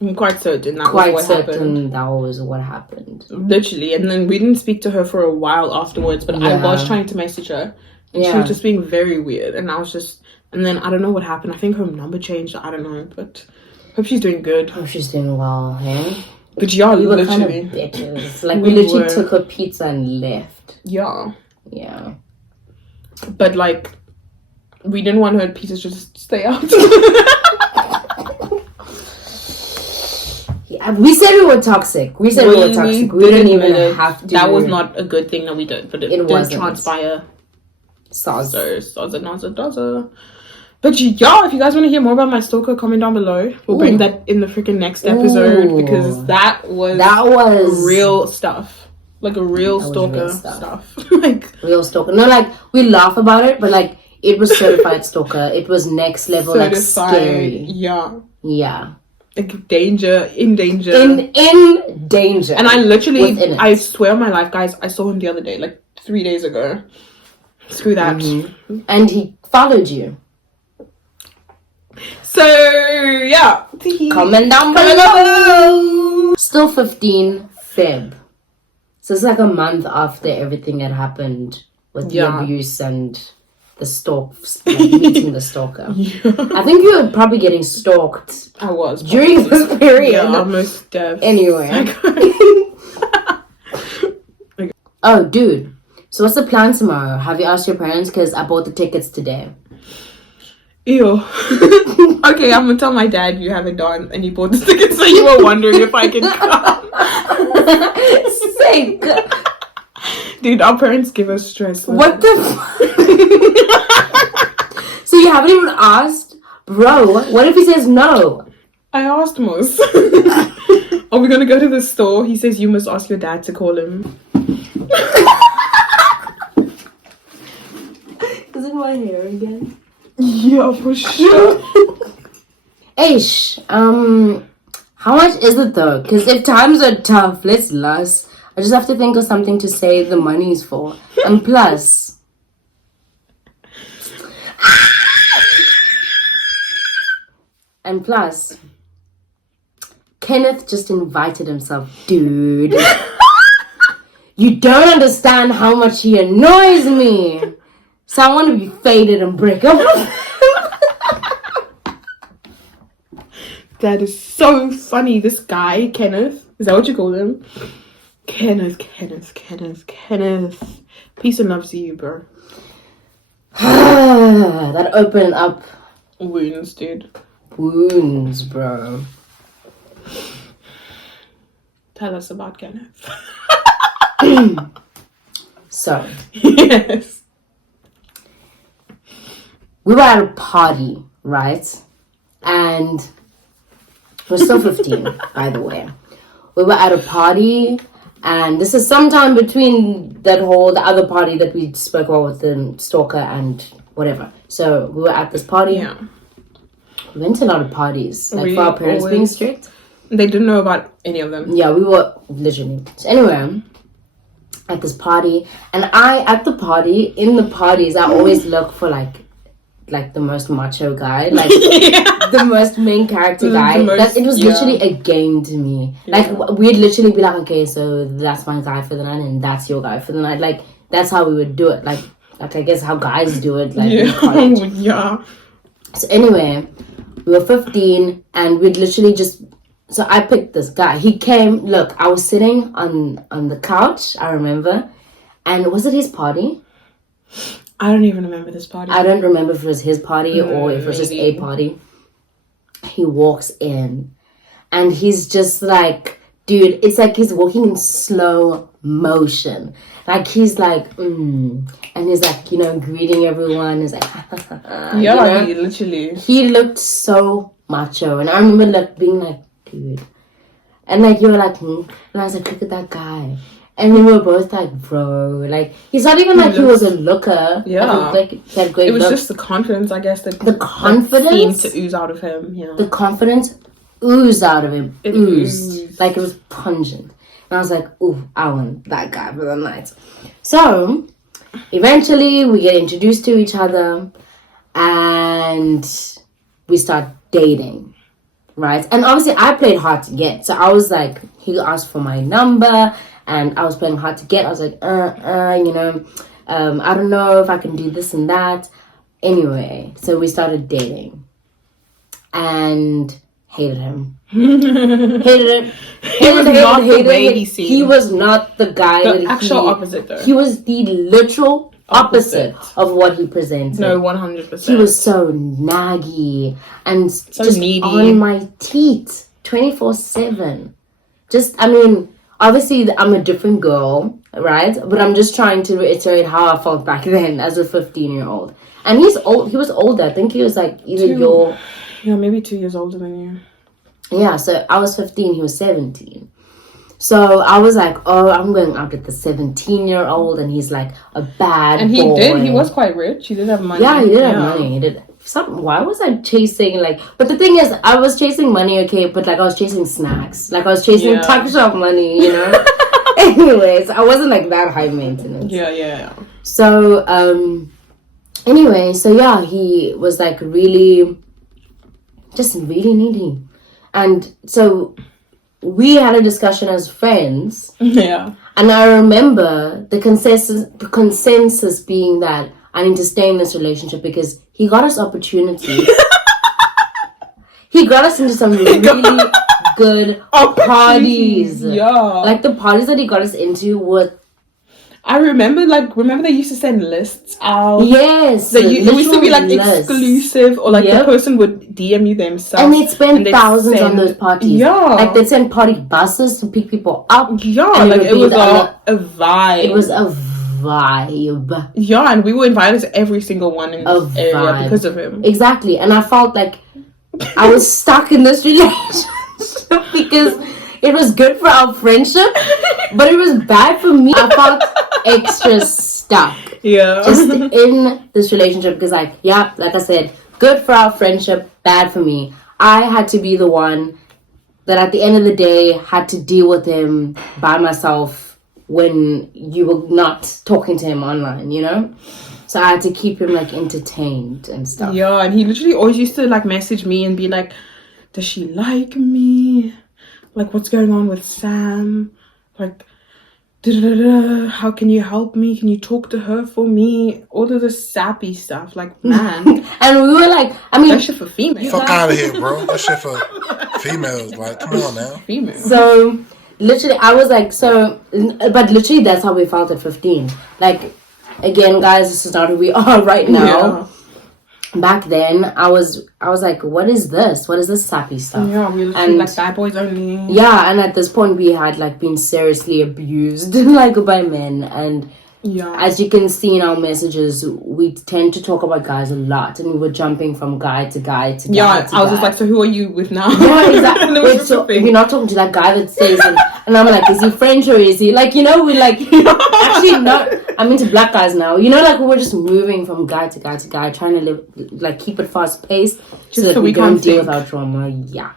I'm quite certain that was what happened. Literally. And then we didn't speak to her for a while afterwards, but I was trying to message her. And she was just being very weird. And I was just... And then I don't know what happened. I think her number changed. I don't know. But hope she's doing good. Hope she's doing well, hey? But yeah, we were kind of bitches. Like, we literally took her pizza and left. Yeah. Yeah. But, like, we didn't want her pizzas just to stay out. Yeah, we said we were toxic. We didn't even have to. That was not a good thing that we did, but it didn't transpire. Saza. But yeah, if you guys want to hear more about my stalker, comment down below. We'll bring that in the freaking next episode, because that was real stuff. Like a real stalker stuff. Like real stalker. No, like we laugh about it, but like it was certified stalker. It was next level, like scary. Yeah. Yeah. Like in danger. In danger. And I literally, I swear on my life, guys, I saw him the other day, like 3 days ago. Screw that. Mm-hmm. And he followed you. So, yeah. Comment down below. Still 15 Feb. So it's like a month after everything had happened with the abuse and the stalks, like meeting the stalker. Yeah. I think you were probably getting stalked. I was. During this period. Yeah, almost deaf. Anyway. Oh, dude. So what's the plan tomorrow? Have you asked your parents? Because I bought the tickets today. Ew. Okay, I'm gonna tell my dad you haven't done, and he bought the tickets, so you were wondering if I can come. Sick. Dude, our parents give us stress. What the So you haven't even asked? Bro, what if he says no? I asked Moose. Are we gonna go to the store? He says you must ask your dad to call him. Is it my hair again? Yeah, for sure. Aish, how much is it though? Because if times are tough, let's lust. I just have to think of something to save the monies for. And plus... And plus... Kenneth just invited himself, dude. You don't understand how much he annoys me. So I want to be faded and break up. That is so funny. This guy, Kenneth. Is that what you call him? Kenneth. Peace and love to you, bro. That opened up wounds, dude. Wounds, bro. Tell us about Kenneth. So. Yes. We were at a party, right? And we're still 15, by the way. We were at a party, and this is sometime between the other party that we spoke about with the stalker and whatever. So we were at this party. Yeah. We went to a lot of parties, like for our parents being strict. They didn't know about any of them. Yeah, we were literally. So anyway, at this party, and in the parties, I always look for like like the most macho guy, like the most main character guy. It was literally a game to me. Like we'd literally be like, okay, so that's my guy for the night, and that's your guy for the night. Like that's how we would do it. Like I guess how guys do it. Like yeah. So anyway, we were 15, and we'd literally just. So I picked this guy. He came. Look, I was sitting on the couch. I remember, and was it his party? I don't even remember this party. I don't remember if it was his party or if it was just a party. He walks in and he's just like, dude, it's like he's walking in slow motion. Like he's like, and he's like, you know, greeting everyone. He's like, yeah, you know? he literally. He looked so macho. And I remember like being like, dude. And like you were like, And I was like, look at that guy. And we were both like, bro, like, he's not even like he was a looker. Yeah. Like, he had great was looks. just the confidence, I guess, that the confidence seemed to ooze out of him. Yeah. The confidence oozed out of him. It oozed. Like, it was pungent. And I was like, ooh, I want that guy for the night. So, eventually, we get introduced to each other. And we start dating. Right? And obviously, I played hard to get. So, I was like, he asked for my number. And I was playing hard to get. I was like, you know, I don't know if I can do this and that. Anyway, so we started dating. And hated him. Hated him. He was not the way he seemed. He was not the guy the actual opposite, though. He was the literal opposite of what he presented. No, 100%. He was so naggy and so just needy. On my teeth 24/7. Just, I mean... Obviously, I'm a different girl, right? But I'm just trying to reiterate how I felt back then as a 15-year-old. And he's old. He was older. I think he was like either Yeah, maybe 2 years older than you. Yeah, so I was 15. He was 17. So I was like, oh, I'm going out with the 17-year-old. And he's like a bad And he boy. did. He was quite rich. He did have money. Yeah, he did have money. He did. Why was I chasing, like... But the thing is, I was chasing money, okay, but, like, I was chasing snacks. Like, I was chasing tuck shop money, you know? Anyways, I wasn't, like, that high maintenance. Yeah. So, anyway, so, yeah, he was, like, really... Just really needy. And so, we had a discussion as friends. Yeah. And I remember the consensus being that I need to stay in this relationship because he got us opportunities. He got us into some really good parties. Yeah. Like the parties that he got us into were... I remember they used to send lists out. Yes. It used to be like exclusive, or like the person would DM you themselves. And they'd spend thousands on those parties. Yeah. Like they'd send party buses to pick people up. Yeah, like it was a vibe. It was a vibe. Yeah, and we were invited to every single one in this area because of him. Exactly. And I felt like I was stuck in this relationship because it was good for our friendship, but it was bad for me. I felt extra stuck. Yeah. Just in this relationship because like I said, good for our friendship, bad for me. I had to be the one that at the end of the day had to deal with him by myself when you were not talking to him online, you know? So I had to keep him like entertained and stuff. Yeah, and he literally always used to like message me and be like, does she like me? Like, what's going on with Sam? Like, how can you help me? Can you talk to her for me? All of this sappy stuff, like, man. And we were like, I mean, that shit for females. Fuck out of here, bro. That shit for females. Like, come on now. Females. So literally, I was like, but literally, that's how we felt at 15. Like, again, guys, this is not who we are right now. Yeah. Back then, I was like, what is this? What is this sappy stuff? Yeah, we were like bad boys only. Yeah, and at this point, we had like been seriously abused like by men, and yeah, as you can see in our messages, we tend to talk about guys a lot, and we were jumping from guy to guy to guy to I was guy. just like, so who are you with now? Yeah, exactly. Wait, so we're not talking to that guy that says, and I'm like, is he French or is he like, you know, we're like, actually not. I'm into black guys now. You know, like we were just moving from guy to guy to guy, trying to live, like keep it fast paced, so that we don't deal with our trauma. Yeah.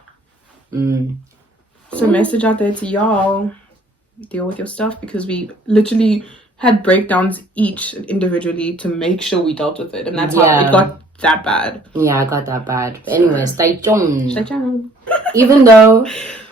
So message out there to y'all, deal with your stuff, because we literally had breakdowns each individually to make sure we dealt with it, and that's how it got that bad. Yeah, I got that bad. But anyway, stay tuned. Stay tuned. Even though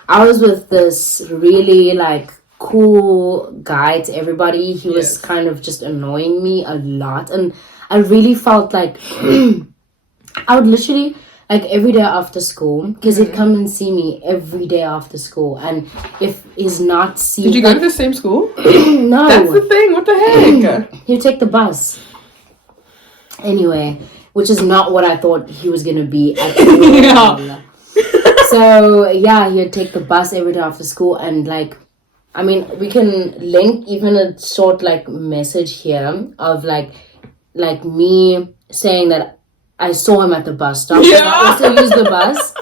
I was with this really like cool guy to everybody, he was kind of just annoying me a lot, and I really felt like I would literally like every day after school, because he'd come and see me every day after school, and if he's not seeing... Did you go to the same school? No. That's the thing, what the heck? He'd take the bus. Anyway, which is not what I thought he was gonna be at all. So yeah, he'd take the bus every day after school, and like, I mean, we can link even a short like message here of like me saying that I saw him at the bus stop. Yeah. I also used the bus,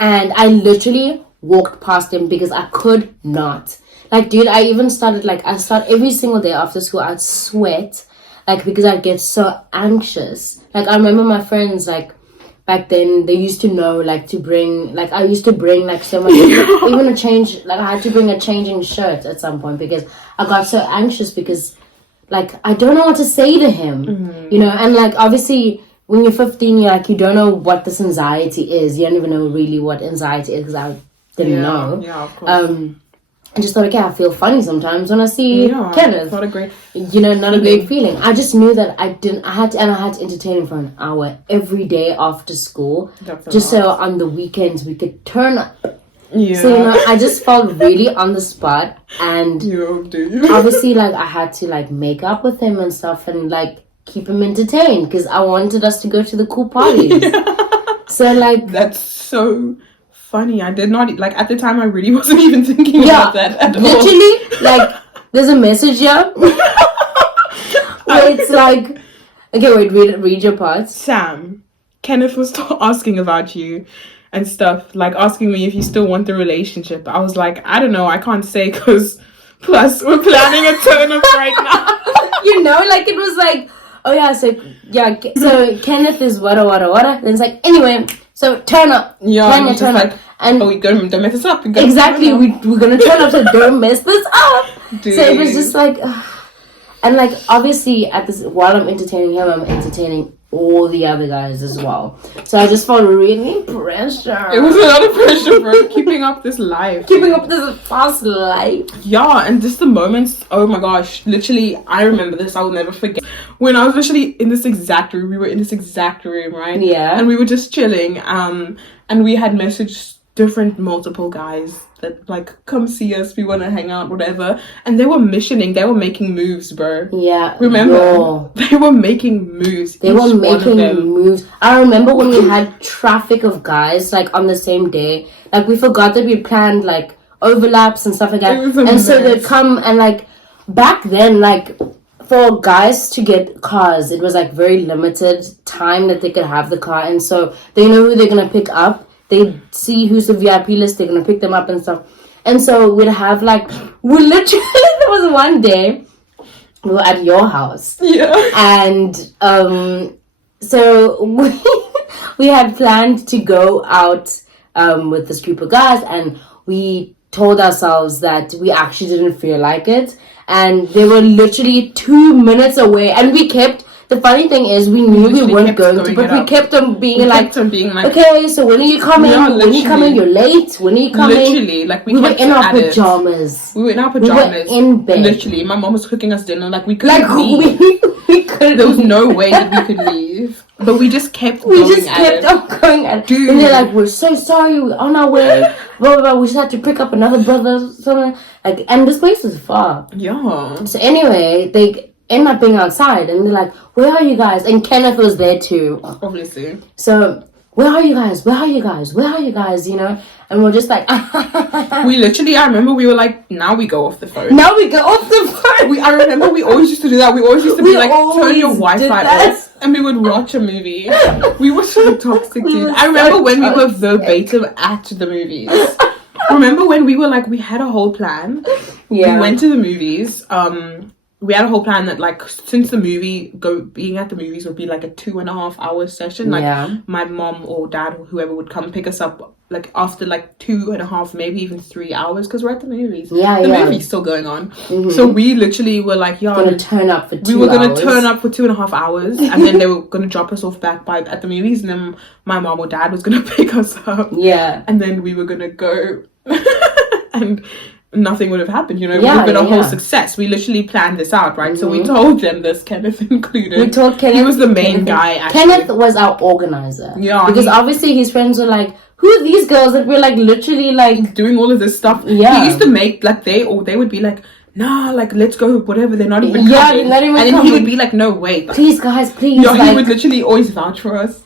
and I literally walked past him because I could not. Like, dude, I even started I start every single day after school. I'd sweat, like, because I'd get so anxious. Like, I remember my friends, like, back then, they used to know, like, to bring, like, I used to bring, like, so much, even a change, like, I had to bring a changing shirt at some point because I got so anxious because, like, I don't know what to say to him, you know, and, like, obviously, when you're 15, you're like, you don't know what this anxiety is. You don't even know really what anxiety is because I didn't know. Yeah, of course. I just thought, okay, I feel funny sometimes when I see Kenneth. Not a great, not a great feeling. I just knew that I had to entertain him for an hour every day after school, just so on the weekends we could turn up. Yeah. So I just felt really on the spot, and obviously, like, I had to like make up with him and stuff, and like keep him entertained because I wanted us to go to the cool parties. So like, that's so funny. I did not, like, at the time I really wasn't even thinking about that at all. Literally, like, there's a message here where it's like, okay, wait, read your part. Sam, Kenneth was asking about you and stuff, like asking me if you still want the relationship. I was like, I don't know, I can't say because plus we're planning a turn up right now. Like, it was like, oh yeah, so Kenneth is wada. Then it's like, anyway, so turn up. Yeah, turn up. And don't mess this up. Exactly, we're gonna turn up, so don't mess this up. Dude. So it was just like, and like, obviously while I'm entertaining him, I'm entertaining all the other guys as well. So I just felt really pressure. It was a lot of pressure, bro. Keeping up this life. Keeping up this fast life. Yeah, and just the moments, oh my gosh, literally, I remember this, I will never forget. When I was literally in this exact room, we were in this exact room, right? Yeah. And we were just chilling, and we had messaged multiple guys that like, come see us, we want to hang out, whatever, and they were making moves, bro. Yeah, remember? They were making moves. I remember when we had traffic of guys like on the same day, like we forgot that we planned like overlaps and stuff like that, and so they'd come, and like back then, like for guys to get cars, it was like very limited time that they could have the car, and so they know who they're gonna pick up. They see who's the VIP list, they're gonna pick them up and stuff. And so we'd have like, there was one day we were at your house. Yeah. And so we had planned to go out with this group of guys, and we told ourselves that we actually didn't feel like it. And they were literally 2 minutes away, and we kept... The funny thing is, we knew we weren't going to, but we kept on being like, okay, so when are you coming? When are you coming? You're late. When are you coming? Literally, like we were in our pajamas. We were in our pajamas. We were in bed. Literally, my mom was cooking us dinner. Like, we couldn't leave. We couldn't. There was no way that we could leave. But we just kept going at it. Dude. And they're like, we're so sorry. We're on our way. Blah, blah, blah. We just had to pick up another brother. Something. Like, and this place is far. Yeah. So anyway, they end up being outside, and they're like, where are you guys? And Kenneth was there too, obviously. So where are you guys, and we're just like we literally, I remember we were like, now we go off the phone. I remember we always used to do that. We always used to be like, turn your Wi-Fi off, and we would watch a movie. We were so toxic, dude. I remember when we were verbatim at the movies. Remember when we were like, we had a whole plan. We went to the movies. We had a whole plan that, like, since being at the movies would be like a 2.5 hour session. Like, my mom or dad or whoever would come pick us up like after like 2.5, maybe even 3 hours, because we're at the movies. The movie's still going on. So we literally were like, gonna turn up for 2 hours. We were gonna turn up for 2.5 hours, and then they were gonna drop us off back at the movies, and then my mom or dad was gonna pick us up. Yeah. And then we were gonna go, and nothing would have happened, you know. It would have been a whole success. We literally planned this out, right? So we told them this, Kenneth included. We told Kenneth. He was the main guy, actually. Kenneth was our organizer. Yeah. Because obviously his friends were like, who are these girls that we're like literally like doing all of this stuff? Yeah. He used to make like they would be like, nah, like let's go, whatever, they're not even coming. Not even and then he would be like, no, wait. Please guys, please. Yeah, he would literally always vouch for us.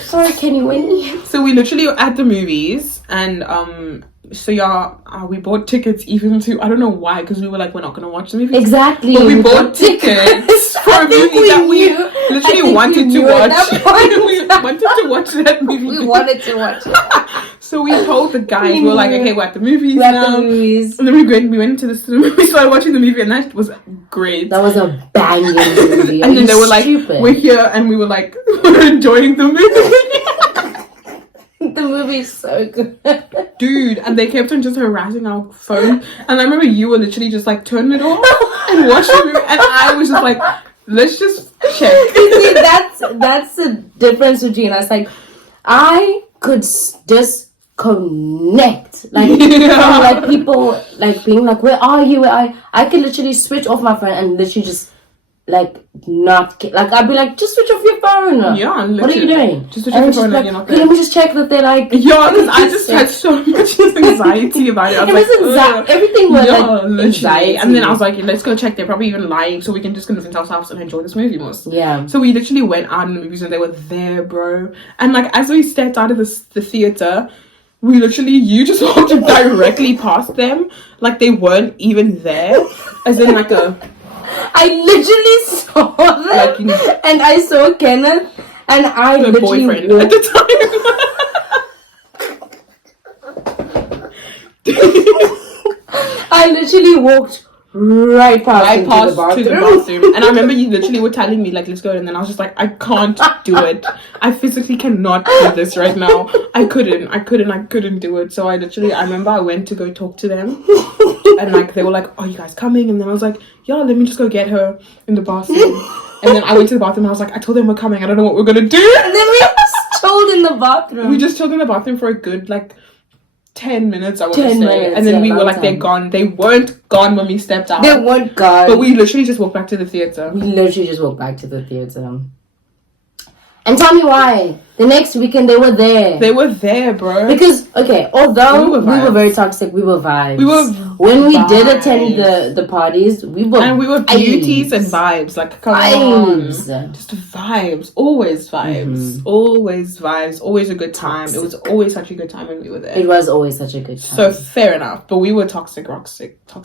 Sorry, Kenny Winnie. So we literally were at the movies, and we bought tickets even to, I don't know why, because we were like, we're not going to watch the movie. Exactly. But we bought tickets for a movie that we literally wanted to watch. We wanted to watch that movie. We wanted to watch it. So we told the guys, we were like, okay, we're at the movies now. The movies. And then we went into the cinema, we started watching the movie, and that was great. That was a banging movie. And then they were like, we're here, and we were like, we're enjoying the movie. The movie's so good. Dude, and they kept on just harassing our phone. And I remember you were literally just like, turn it off and watch the movie. And I was just like, let's just check. See, that's the difference between us. Like, I could just connect. Like, from, like people like being like, where are you? I could literally switch off my phone and literally just like not like I'd be like, just switch off your phone. Yeah, literally. What are you doing? Just switch off your phone, like, you're not there. Let me just check that they're like. Yeah, because I just had so much anxiety about it. I was like, everything was like literally. anxiety. And then I was like, let's go check. They're probably even lying, so we can just convince ourselves and enjoy this movie more. Yeah. So we literally went out in the movies and they were there, bro. And like as we stepped out of the theater, you just walked directly past them, like they weren't even there, as in like a. I literally saw them, like, and I saw Kenneth, and I literally boyfriend at the time. I literally walked right past to the bathroom. And I remember you literally were telling me like, let's go, and then I was just like, I can't do it. I physically cannot do this right now. I couldn't do it. So I remember I went to go talk to them, and like they were like, are you guys coming? And then I was like, yeah, let me just go get her in the bathroom. And then I went to the bathroom and I was like, I told them we're coming, I don't know what we're gonna do. And then we just chilled in the bathroom. We just chilled in the bathroom for a good like 10 minutes, I want to say. And then we were like, they're gone. They weren't gone when we stepped out. They weren't gone. But we literally just walked back to the theater. And tell me why. The next weekend they were there. They were there, bro. Because, okay, although we were very toxic, we were vibes. When we did attend the parties, we were beauties and vibes. Like, come on. Just vibes. Always vibes. Mm-hmm. Always vibes. Always a good time. Toxic. It was always such a good time when we were there. It was always such a good time. So, fair enough. But we were toxic.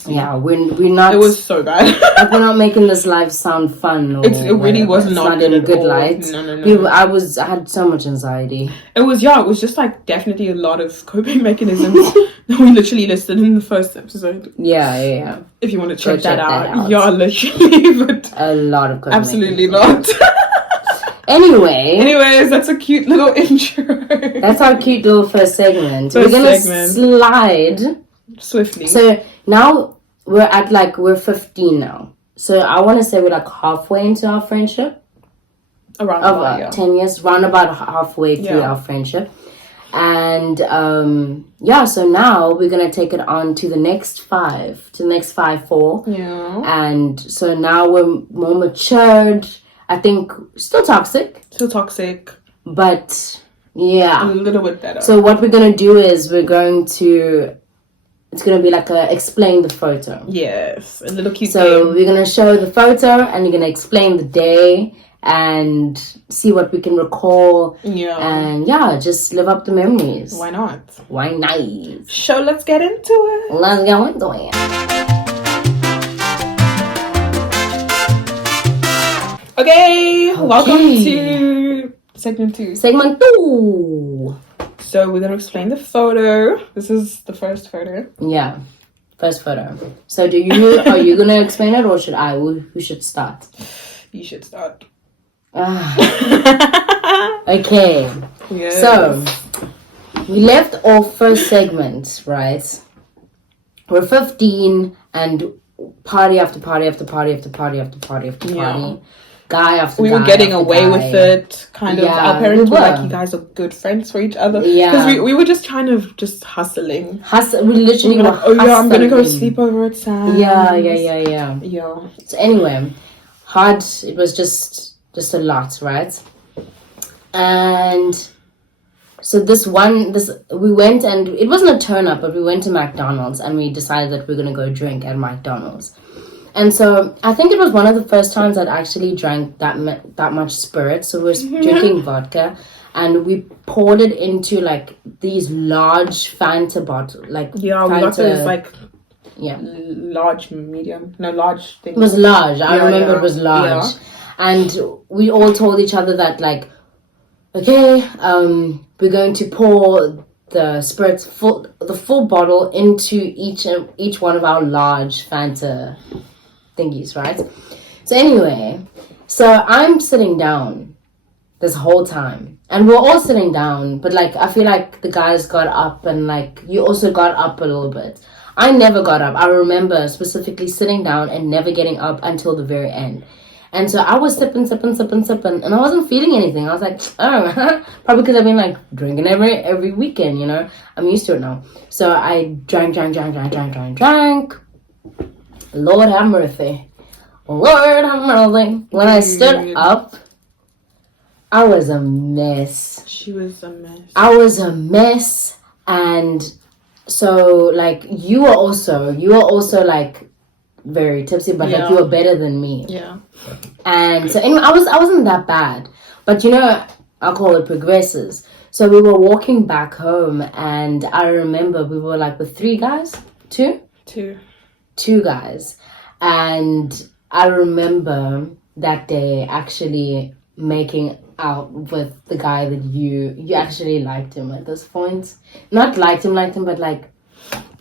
Yeah, we're not... It was so bad. Like, we're not making this life sound fun. It really was not in a good light. No. I had so much anxiety. It was just like definitely a lot of coping mechanisms that we literally listed in the first episode. Yeah. If you want to check that out. Yeah, literally. But a lot of coping absolutely not. Anyways, that's a cute little intro. That's our cute little first segment. We're gonna slide swiftly. So now we're 15 now. So I want to say we're like halfway into our friendship. Around 10 years, round about halfway through our friendship. And so now we're gonna take it on to the next 4. Yeah. And so now we're more matured. I think still toxic, but yeah, a little bit better. So what we're gonna do is it's gonna be like a explain the photo. Yes, a little cute. So we're gonna show the photo and you're gonna explain the day and see what we can recall. Yeah. And just live up the memories. Why not? Why not? So let's get into it. Let's go into it. Okay, welcome to segment 2. So we're gonna explain the photo. This is the first photo. Yeah, first photo. So are you gonna explain it or should I? Who should start? You should start. Okay. Yes. So, we left off first segment, right? We're 15 and party after party after party after party after party after party. Guy after we guy. We were getting away guy. with it. Kind of. Our parents were like, you guys are good friends for each other. Yeah. Because we were just kind of just hustling. We literally were like, oh yeah, I'm going to go sleep over at Sam's. Yeah. So anyway, it was just a lot, right? And so we went, and it wasn't a turn up, but we went to McDonald's and we decided that we we're going to go drink at McDonald's. And so I think it was one of the first times I'd actually drank that much spirit. So we were drinking vodka, and we poured it into like these large Fanta bottles. Like we got those like large, medium, no large thing. It was large. I remember it was large, and we all told each other that like, okay, we're going to pour the spirits the full bottle into each one of our large Fanta thingies, right? So anyway, I'm sitting down this whole time, and we're all sitting down, but like I feel like the guys got up, and like you also got up a little bit. I never got up. I remember specifically sitting down and never getting up until the very end. And so I was sipping, and I wasn't feeling anything. I was like, oh, probably because I've been like drinking every weekend, you know. I'm used to it now. So I drank. Lord have mercy. When I stood up, I was a mess. She was a mess. I was a mess, and so like you were also like very tipsy, but like you were better than me. Yeah. And so anyway, I wasn't that bad, but you know, alcohol progresses. So we were walking back home, and I remember we were like with two guys, and I remember that day actually making out with the guy that you actually liked him at this point. Not liked him, but like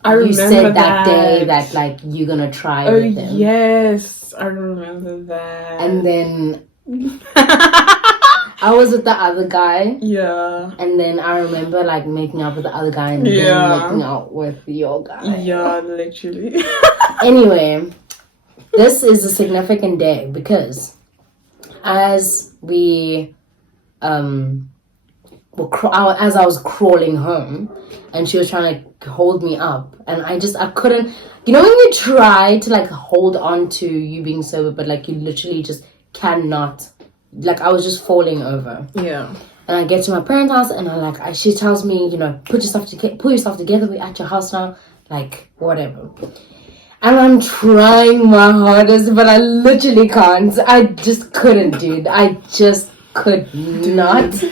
you said that day that like you're gonna try with him. Yes, I remember that. And then I was with the other guy. Yeah. And then I remember like making out with the other guy and then making out with your guy. Yeah, literally. Anyway, this is a significant day because as we as I was crawling home and she was trying to hold me up, and I couldn't, you know when you try to like hold on to you being sober but like you literally just cannot, like I was just falling over. Yeah. And I get to my parents' house and she tells me, you know, pull yourself together, we're at your house now, like whatever. And I'm trying my hardest, but I literally can't. I just couldn't, dude. I just could not.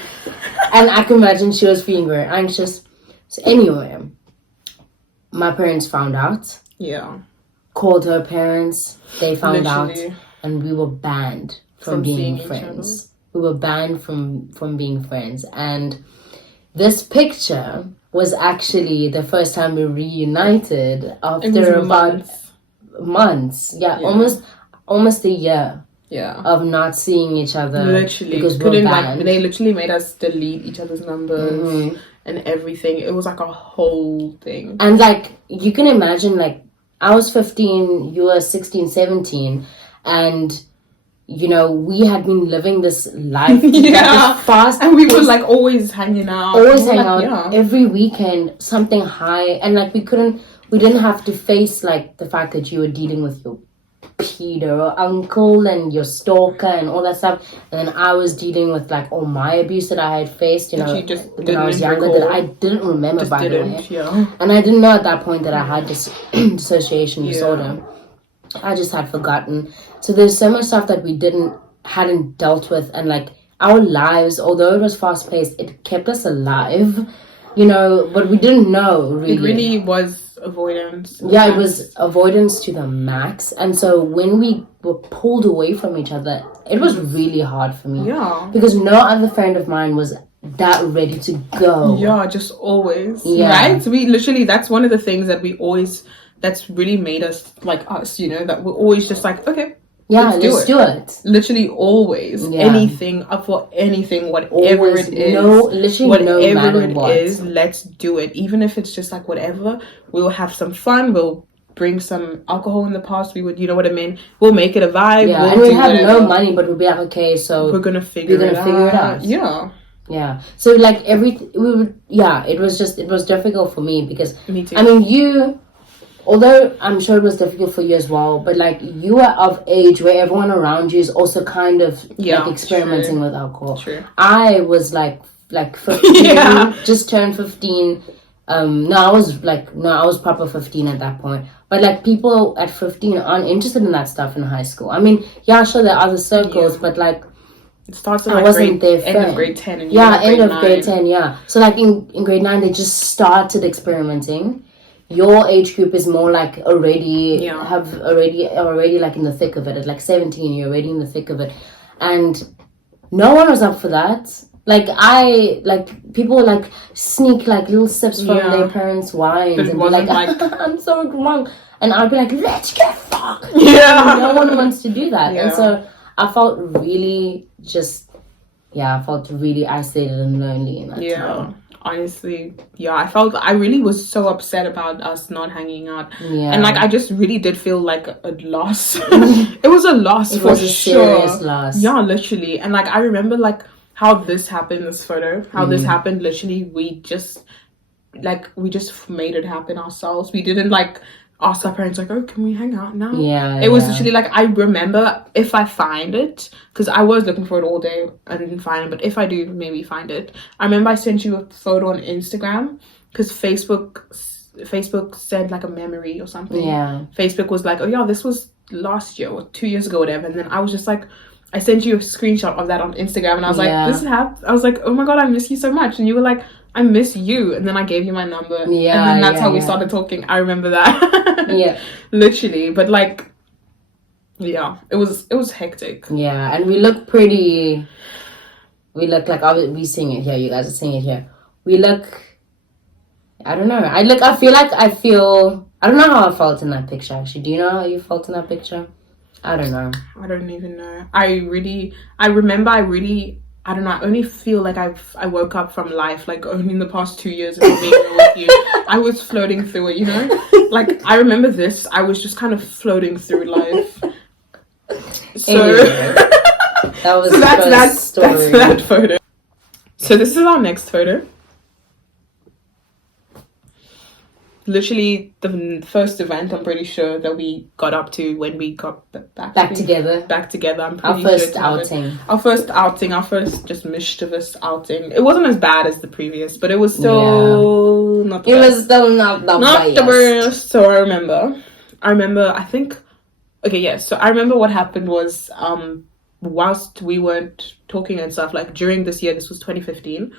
And I can imagine she was feeling very anxious. So anyway, my parents found out. Yeah. Called her parents. They found out. And we were banned from being friends. We were banned from being friends. And this picture was actually the first time we reunited after about months. Yeah, almost a year. Yeah. Of not seeing each other. Literally. Because we're banned. They literally made us delete each other's numbers and everything. It was like a whole thing. And like, you can imagine, like, I was 15, you were 16, 17, and you know, we had been living this life this fast, and we were like always hanging out every weekend, something high, and like we didn't have to face like the fact that you were dealing with your pedo uncle and your stalker and all that stuff, and then I was dealing with like all my abuse that I had faced, you know, when I was younger, that I didn't remember, by the way. And I didn't know at that point that I had this dissociation disorder. I just had forgotten. So there's so much stuff that we hadn't dealt with, and like our lives, although it was fast paced, it kept us alive, you know, but we didn't know really. It really was avoidance. Yeah, it was avoidance to the max. And so when we were pulled away from each other, it was really hard for me. Yeah. Because no other friend of mine was that ready to go. Yeah, just always. Yeah. Right? We literally, that's one of the things that we always, that's really made us like us, you know, that we're always just like, okay. Yeah, let's do it. Literally always. Yeah. Anything, up for anything, whatever always, it is. Whatever it is, let's do it. Even if it's just like whatever, we'll have some fun. We'll bring some alcohol in the past. We would, you know what I mean? We'll make it a vibe. Yeah, and we'll have no money, but we'll be like, okay, so we're gonna figure it out. Yeah. So like it was difficult for me because me too. I mean you. Although I'm sure it was difficult for you as well, but like you are of age where everyone around you is also kind of like experimenting with alcohol. True. I was like 15, just turned 15. I was proper 15 at that point. But like people at 15 aren't interested in that stuff in high school. I mean, sure there are other circles, but like it starts at end of grade 10 and end of grade 10, So like in grade 9 they just started experimenting. Your age group is more like already like in the thick of it. At like 17, you're already in the thick of it, and no one was up for that. Like people like sneak like little sips from their parents' wines and be like, I'm so drunk, and I'd be like, let's get fucked. Yeah, no one wants to do that, and so I felt really isolated and lonely in that time. Honestly, I really was so upset about us not hanging out. And like I just really did feel like a loss. It was a loss. It was a serious loss. Yeah, literally. And like I remember like how this happened, this photo, how this happened. Literally, we just made it happen ourselves. We didn't like ask our parents like, oh, can we hang out now? It was literally like, I remember, if I find it, because I was looking for it all day, I didn't find it, but if I do maybe find it, I remember I sent you a photo on Instagram because Facebook sent like a memory or something. Facebook was like, oh yeah, this was last year or 2 years ago, whatever. And then I was just like, I sent you a screenshot of that on Instagram, and I was like, this happened. I was like, oh my god, I miss you so much. And you were like, I miss you. And then I gave you my number. And then that's how we started talking. I remember that. Literally. But like, it was hectic. Yeah, and we look pretty. We look like, we seeing it here. You guys are seeing it here. We look. I don't know. I don't know how I felt in that picture. Actually, do you know how you felt in that picture? I don't know. I don't even know. I remember I don't know, I only feel like I woke up from life like only in the past 2 years of being real with you. I was floating through it, you know? Like I remember this, I was just kind of floating through life. So that was that's that photo. So this is our next photo. Literally the first event, I'm pretty sure, that we got up to when we got back together. I'm pretty sure. Our first outing, our first just mischievous outing. It wasn't as bad as the previous, but it was still not the best. It was still not the worst. So I remember, I think, so I remember what happened was, whilst we weren't talking and stuff, like during this year, this was 2015,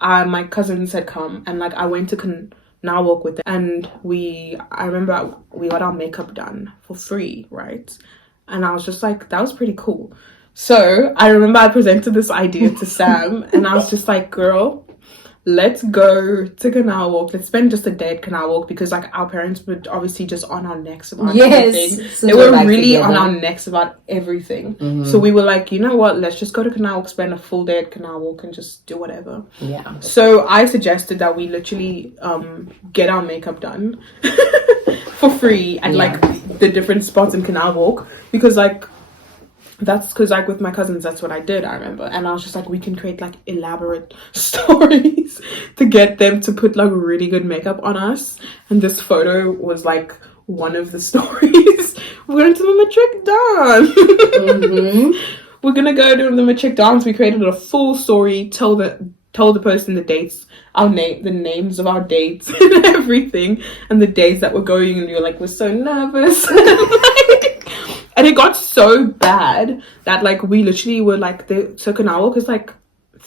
my cousins had come, and like I went to now walk with them, and I remember we got our makeup done for free, right? And I was just like, that was pretty cool. So I remember I presented this idea to Sam, and I was just like, girl, let's go to Canal Walk. Let's spend just a day at Canal Walk, because like our parents were obviously just on our necks about everything. They were really on our necks about everything. So we were like, you know what? Let's just go to Canal Walk, spend a full day at Canal Walk, and just do whatever. Yeah. So I suggested that we literally get our makeup done for free at like the different spots in Canal Walk, because like that's because like with my cousins, that's what I did, I remember. And I was just like, we can create like elaborate stories to get them to put like really good makeup on us. And this photo was like one of the stories. We're going to the matric dance. We're gonna go to the matric dance. We created a full story, told the person the dates, the names of our dates and everything, and the days that we're going, and we were like, we're so nervous. And it got so bad that like we literally were like, so Canal Walk is like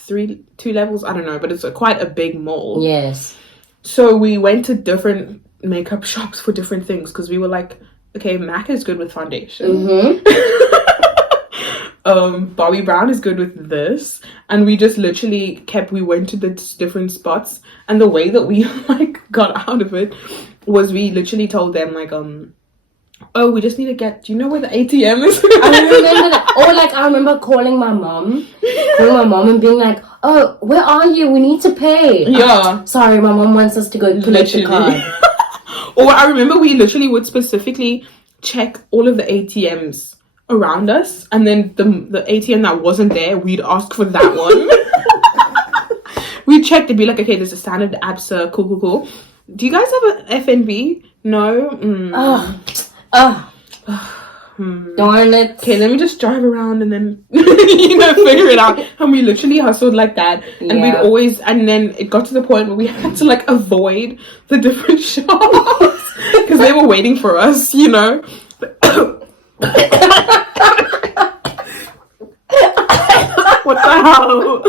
2 levels, I don't know, but it's quite a big mall. Yes. So we went to different makeup shops for different things, because we were like, okay, MAC is good with foundation. Bobbi Brown is good with this, and we just literally we went to the different spots, and the way that we like got out of it was we literally told them like oh, we just need to get, do you know where the ATM is? I remember that. Or like, I remember calling my mom and being like, oh, where are you? We need to pay. Yeah. Sorry, my mom wants us to go collect the card. Or I remember we literally would specifically check all of the ATMs around us, and then the ATM that wasn't there, we'd ask for that one. We'd check to be like, okay, there's a standard ABSA, cool. Do you guys have an FNB? No? Darn it. Okay, let me just drive around and then figure it out. And we literally hustled like that, and we'd always, and then it got to the point where we had to like avoid the different shops because they were waiting for us, What the hell?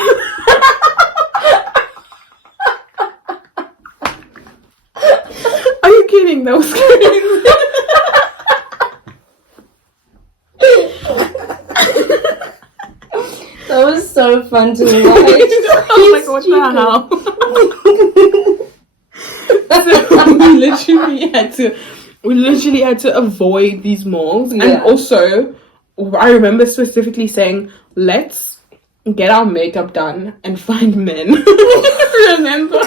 Are you kidding? That was crazy. That was so fun to watch. I was like, what the hell? So we literally had to avoid these malls. And also, I remember specifically saying, let's get our makeup done and find men. Remember?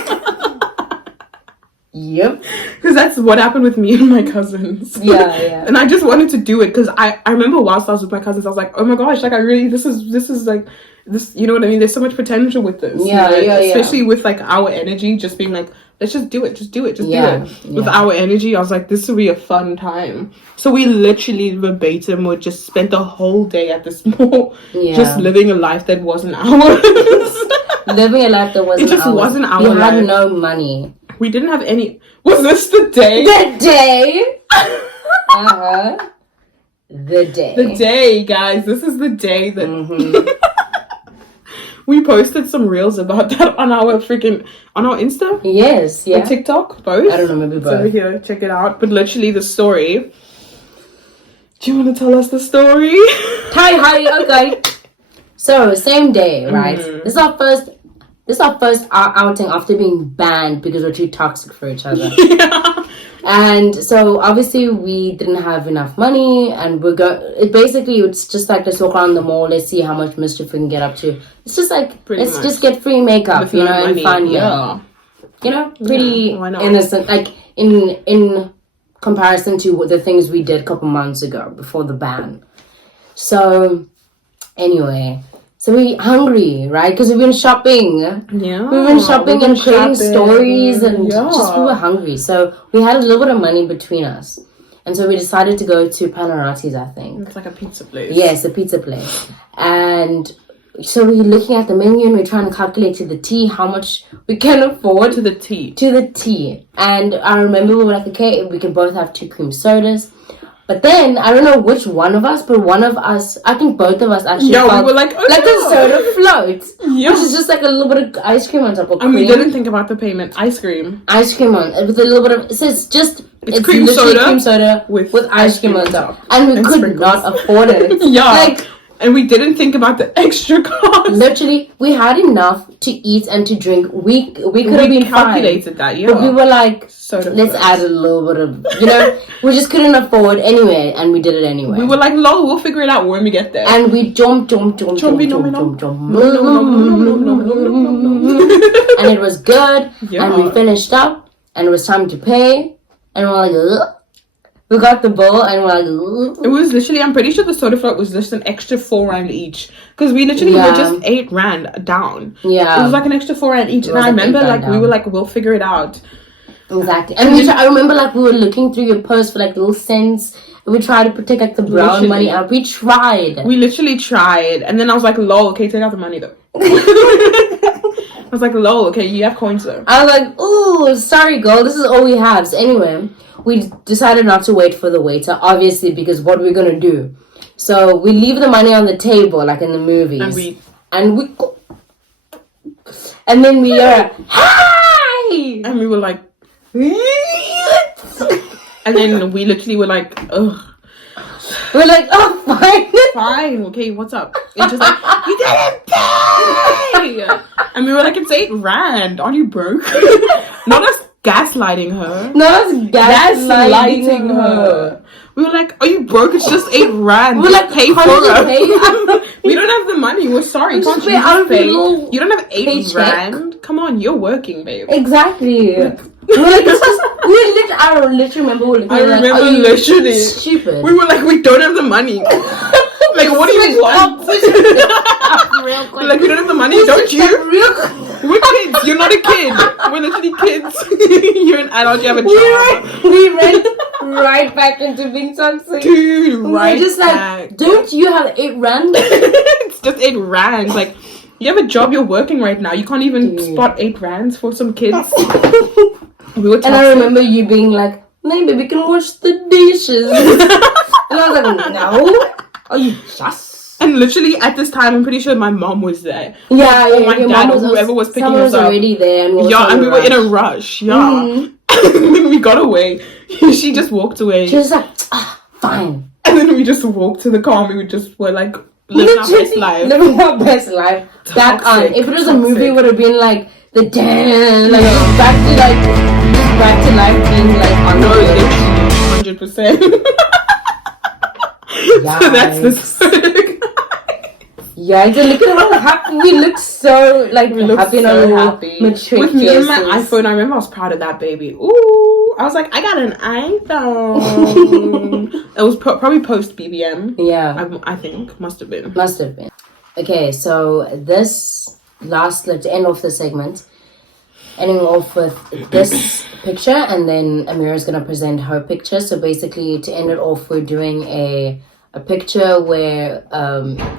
Yep. Because that's what happened with me and my cousins. Yeah. And I just wanted to do it because I remember whilst I was with my cousins, I was like, oh my gosh, like I really, this is like, this, you know what I mean? There's so much potential with this. Yeah. Especially with like our energy, just being like, let's just do it. Do it. With our energy, I was like, this will be a fun time. So we literally verbatim would just spend the whole day at this mall, just living a life that wasn't ours. Living a life that wasn't ours. It just wasn't our life. We had no money. We didn't have any. Was this the day? The day. The day. The day, guys. This is the day that we posted some reels about that on our Insta. Yes, yeah. Or TikTok, both. I don't know, maybe both. It's over here, check it out. But literally, the story. Do you want to tell us the story? Hi, okay. So same day, right? This is our first outing after being banned because we're too toxic for each other. And so obviously we didn't have enough money, and it's just like, let's walk around the mall, let's see how much mischief we can get up to. It's just like, just get free makeup, and fun. Pretty innocent, like in comparison to the things we did a couple months ago before the ban. So anyway, so we're hungry, right? Because we've been shopping. Yeah. We've been shopping and creating stories, and we were hungry. So we had a little bit of money between us. And so we decided to go to Panarati's, I think. It's like a pizza place. Yes, a pizza place. And so we're looking at the menu and we're trying to calculate to the T how much we can afford. To the T. And I remember we were like, okay, we can both have 2 cream sodas. But then, I don't know which one of us, but one of us, I think both of us actually felt we were like, oh, like a soda float. Yeah. Which is just like a little bit of ice cream on top of cream. And we didn't think about the payment. Ice cream on, with a little bit of, so it's cream soda with ice cream on top. And we could not afford it. And we didn't think about the extra cost. Literally, we had enough to eat and to drink. We could have been calculated that, But we were like, let's add a little bit of, we just couldn't afford anyway, and we did it anyway. We were like, lol, we'll figure it out when we get there. And we jumped. And it was good, and we finished up, and it was time to pay, and we're like, ugh. We got the bowl and we're like, ooh. It was literally, I'm pretty sure the soda float was just an extra 4 rand each. Because we literally were just 8 rand down. Yeah. It was like an extra 4 rand each. And I remember we were like, we'll figure it out. Exactly. And I remember we were looking through your purse for little cents. We tried to protect the brown money out. We tried. We literally tried. And then I was like, lol, okay, take out the money though. I was like, lol, okay, you have coins though. I was like, ooh, sorry girl, this is all we have. So anyway, we decided not to wait for the waiter, obviously, because what we're gonna do. So we leave the money on the table, like in the movies. And then we are, hi! And we were like, and then we literally were like, ugh. We're like, oh, fine, okay, what's up? And just like, you didn't pay! And we were like, it's 8 rand, aren't you broke? Not us gaslighting her. Not us gaslighting her. We were like, are you broke? It's just 8 rand. We're like, pay for it. We don't have the money. We're sorry. Can't you just pay? You don't have 8 rand? Come on, you're working, babe. Exactly. I literally remember. I remember literally. Stupid. We were like, we don't have the money. Like, what do you want? Like, we don't have the money, don't you? We're kids. You're not a kid. We're literally kids. You're an adult. You have a job. We went right back into being something. Dude, right we're just back. Like, don't you have 8 rand? It's just 8 rand. Like, you have a job. You're working right now. You can't even spot 8 rands for some kids. And I remember you being like, maybe we can wash the dishes. And I was like, no. Are you just? And literally at this time, I'm pretty sure my mom was there. Yeah, or my dad, or whoever was picking us up. Already there. And we were in a rush. Yeah. Mm-hmm. We got away. She just walked away. She was like, fine. And then we just walked to the car and we just were like, living our best life. Living our best life. Back on. If it was a movie, it would have been like, the dance, like, back to life being like, on no, literally, 100%. So that's the story. Yeah, look at how happy we look. So like we look happy, so happy. Mature with me and my iPhone. I remember I was proud of that baby. Ooh, I was like, I got an iPhone. It was probably post BBM. Yeah, I think must have been. Okay, so this to end off the segment, ending off with this picture, and then Amira's gonna present her picture. So basically, to end it off, we're doing a picture where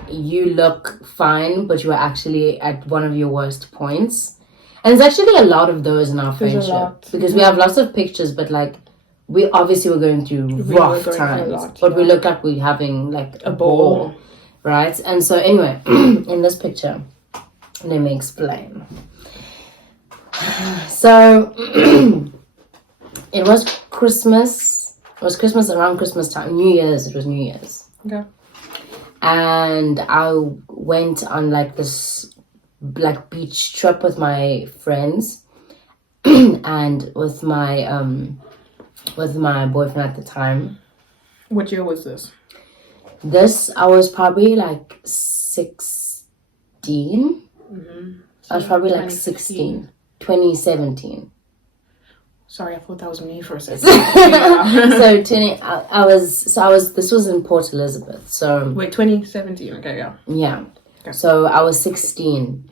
you look fine, but you are actually at one of your worst points. And there's actually a lot of those in our friendship because we have lots of pictures, but like we obviously were going through rough times, but we look like we're having like a ball, right? And so anyway, in this picture, let me explain. So it was Christmas. It was Christmas, around Christmas time. New Year's. It was New Year's. Okay. And I went on like this like beach trip with my friends and with my boyfriend at the time. What year was this? I was probably like 16. Mm-hmm. I was probably like 16. 2017. Sorry, I thought that was me for a second. This was in Port Elizabeth. So wait, 2017. Okay, yeah. Yeah. Okay. So I was 16,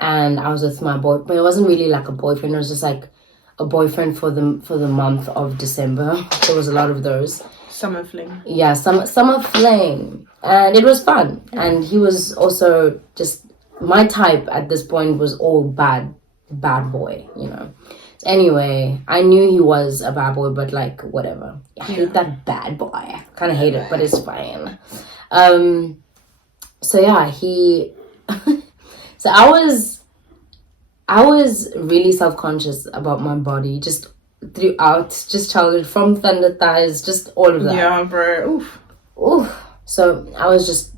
and I was with my boy, but it wasn't really like a boyfriend. It was just like a boyfriend for the month of December. There was a lot of those. Summer fling. Yeah, summer fling, and it was fun. And he was also just my type at this point. Was all bad boy, you know. Anyway, I knew he was a bad boy, but like whatever. I hate that bad boy. I kind of hate it, but it's fine. So yeah, so I was really self-conscious about my body just throughout, just childhood, from thunder thighs, just all of that. Yeah, bro. Oof. So I was just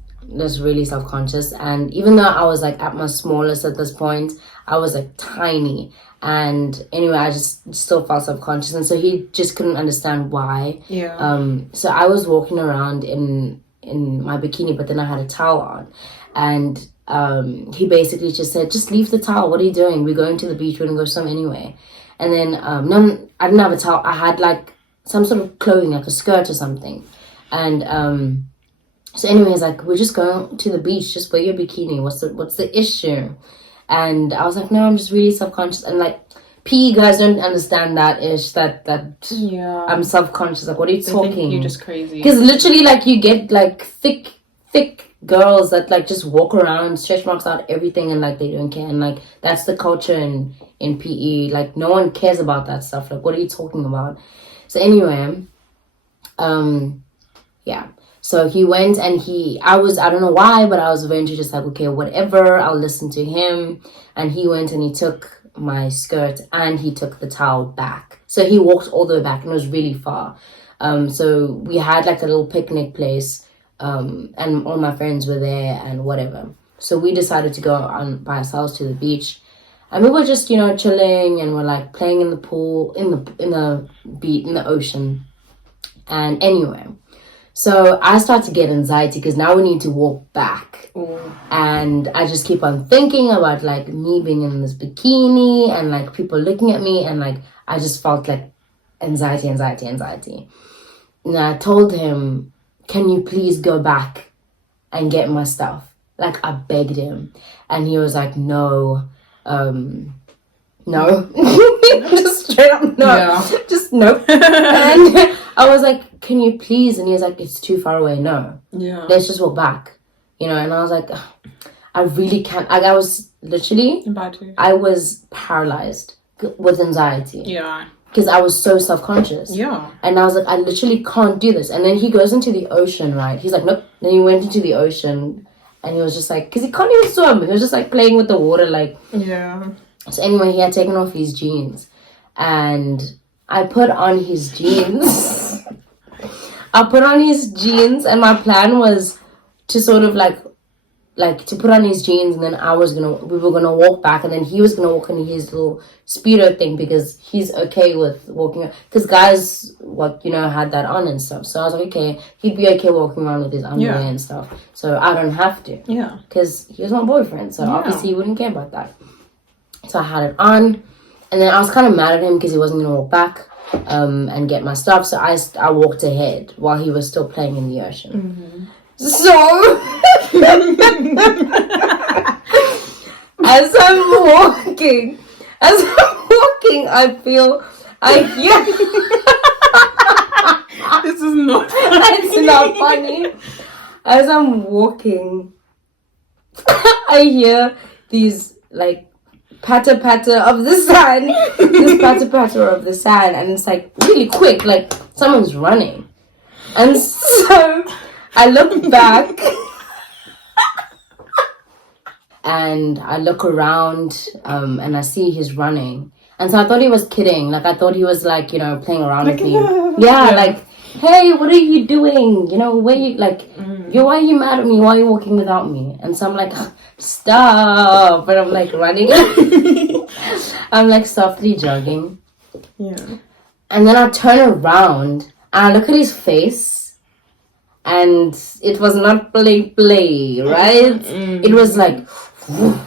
really self-conscious, and even though I was like at my smallest at this point, I was like tiny. And anyway, I just still felt self-conscious, and so he just couldn't understand why. Yeah. So I was walking around in my bikini, but then I had a towel on, and he basically just said, "Just leave the towel. What are you doing? We're going to the beach. We're gonna go swim anyway." And then no, I didn't have a towel. I had like some sort of clothing, like a skirt or something, and so anyway, he's like, "We're just going to the beach. Just wear your bikini. What's the issue?" And I was like, no, I'm just really self-conscious. And like, PE guys don't understand that yeah. I'm self-conscious. Like, what are you talking? Think you're just crazy. Because literally, like, you get like thick girls that like just walk around, stretch marks out everything, and like they don't care. And like that's the culture in PE. Like no one cares about that stuff. Like, what are you talking about? So anyway, yeah. So he went and I don't know why, but I was eventually just like, okay, whatever, I'll listen to him. And he went and he took my skirt and he took the towel back. So he walked all the way back, and it was really far. So we had like a little picnic place, and all my friends were there and whatever. So we decided to go on by ourselves to the beach. And we were just, chilling, and we're like playing in the pool, in the ocean. And anyway, so I start to get anxiety because now we need to walk back. And I just keep on thinking about like me being in this bikini and like people looking at me, and like I just felt like anxiety. And I told him, can you please go back and get my stuff? Like, I begged him. And he was like, no. Just straight up no. Yeah. Just no. And I was like, can you please? And he was like, it's too far away. No. Yeah. Let's just walk back. You know, and I was like, I really can't. Like, I was literally, I was paralyzed with anxiety. Yeah. Because I was so self-conscious. Yeah. And I was like, I literally can't do this. And then he goes into the ocean, right? He's like, nope. Then he went into the ocean and he was just like, because he can't even swim. He was just like playing with the water, like. Yeah. So anyway, he had taken off his jeans. And I put on his jeans. And my plan was to sort of like to put on his jeans, and then we were gonna walk back, and then he was gonna walk in his little speedo thing because he's okay with walking, because guys had that on and stuff. So I was like, okay, he'd be okay walking around with his underwear and stuff, so I don't have to, because he was my boyfriend, so obviously he wouldn't care about that. So I had it on, and then I was kind of mad at him because he wasn't gonna walk back and get my stuff, so I walked ahead while he was still playing in the ocean. So, as I'm walking, I hear. This is not funny. It's not funny. As I'm walking, I hear these like patter of the sand. This patter of the sand, and it's like really quick, like someone's running, and so. I look back and I look around and I see he's running. And so I thought he was kidding. Like, I thought he was like, playing around with me. Yeah, like, hey, what are you doing? Where you, like, why are you mad at me? Why are you walking without me? And so I'm like, stop. But I'm like running. I'm like softly jogging. Yeah. And then I turn around and I look at his face. And it was not play, right? It was like, and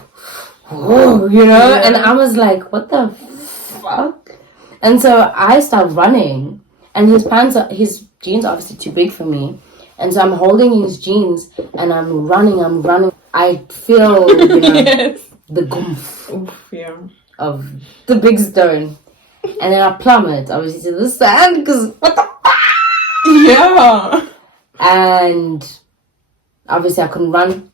I was like, what the fuck? And so I start running, and his jeans are obviously too big for me. And so I'm holding his jeans, and I'm running. I feel, the goomph of the big stone. And then I plummet, obviously, to the sand, because what the fuck? Yeah. And obviously I couldn't run.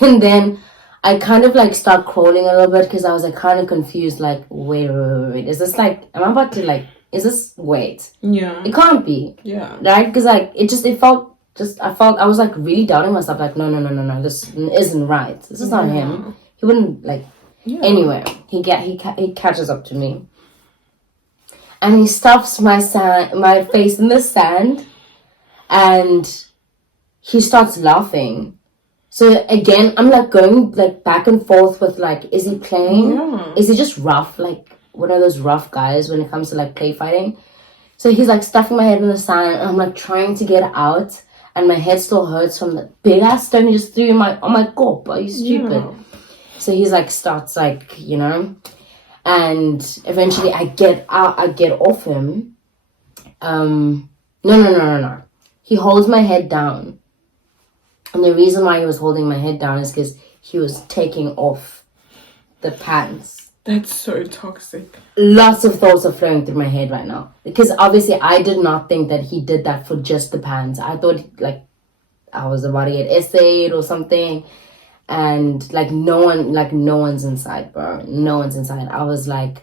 And then I kind of like start crawling a little bit because I was like kind of confused, like wait, is this like, am I about to like, is this, wait, it can't be, right? Because like I was like really doubting myself, like no, this isn't right, this is not him, he wouldn't like. Anyway, he catches up to me and he stuffs my face in the sand. And he starts laughing. So again, I'm like going like back and forth with like, is he playing? Yeah. Is he just rough? Like one of those rough guys when it comes to like play fighting. So he's like stuffing my head in the sand, and I'm like trying to get out, and my head still hurts from the big ass stone he just threw in my corp. Are you stupid? Yeah. So he's like starts like, and eventually I get off him. No. He holds my head down. And the reason why he was holding my head down is because he was taking off the pants. That's so toxic. Lots of thoughts are flowing through my head right now. Because obviously I did not think that he did that for just the pants. I thought like I was about to get essayed or something. And like no one's inside, bro. No one's inside. I was like,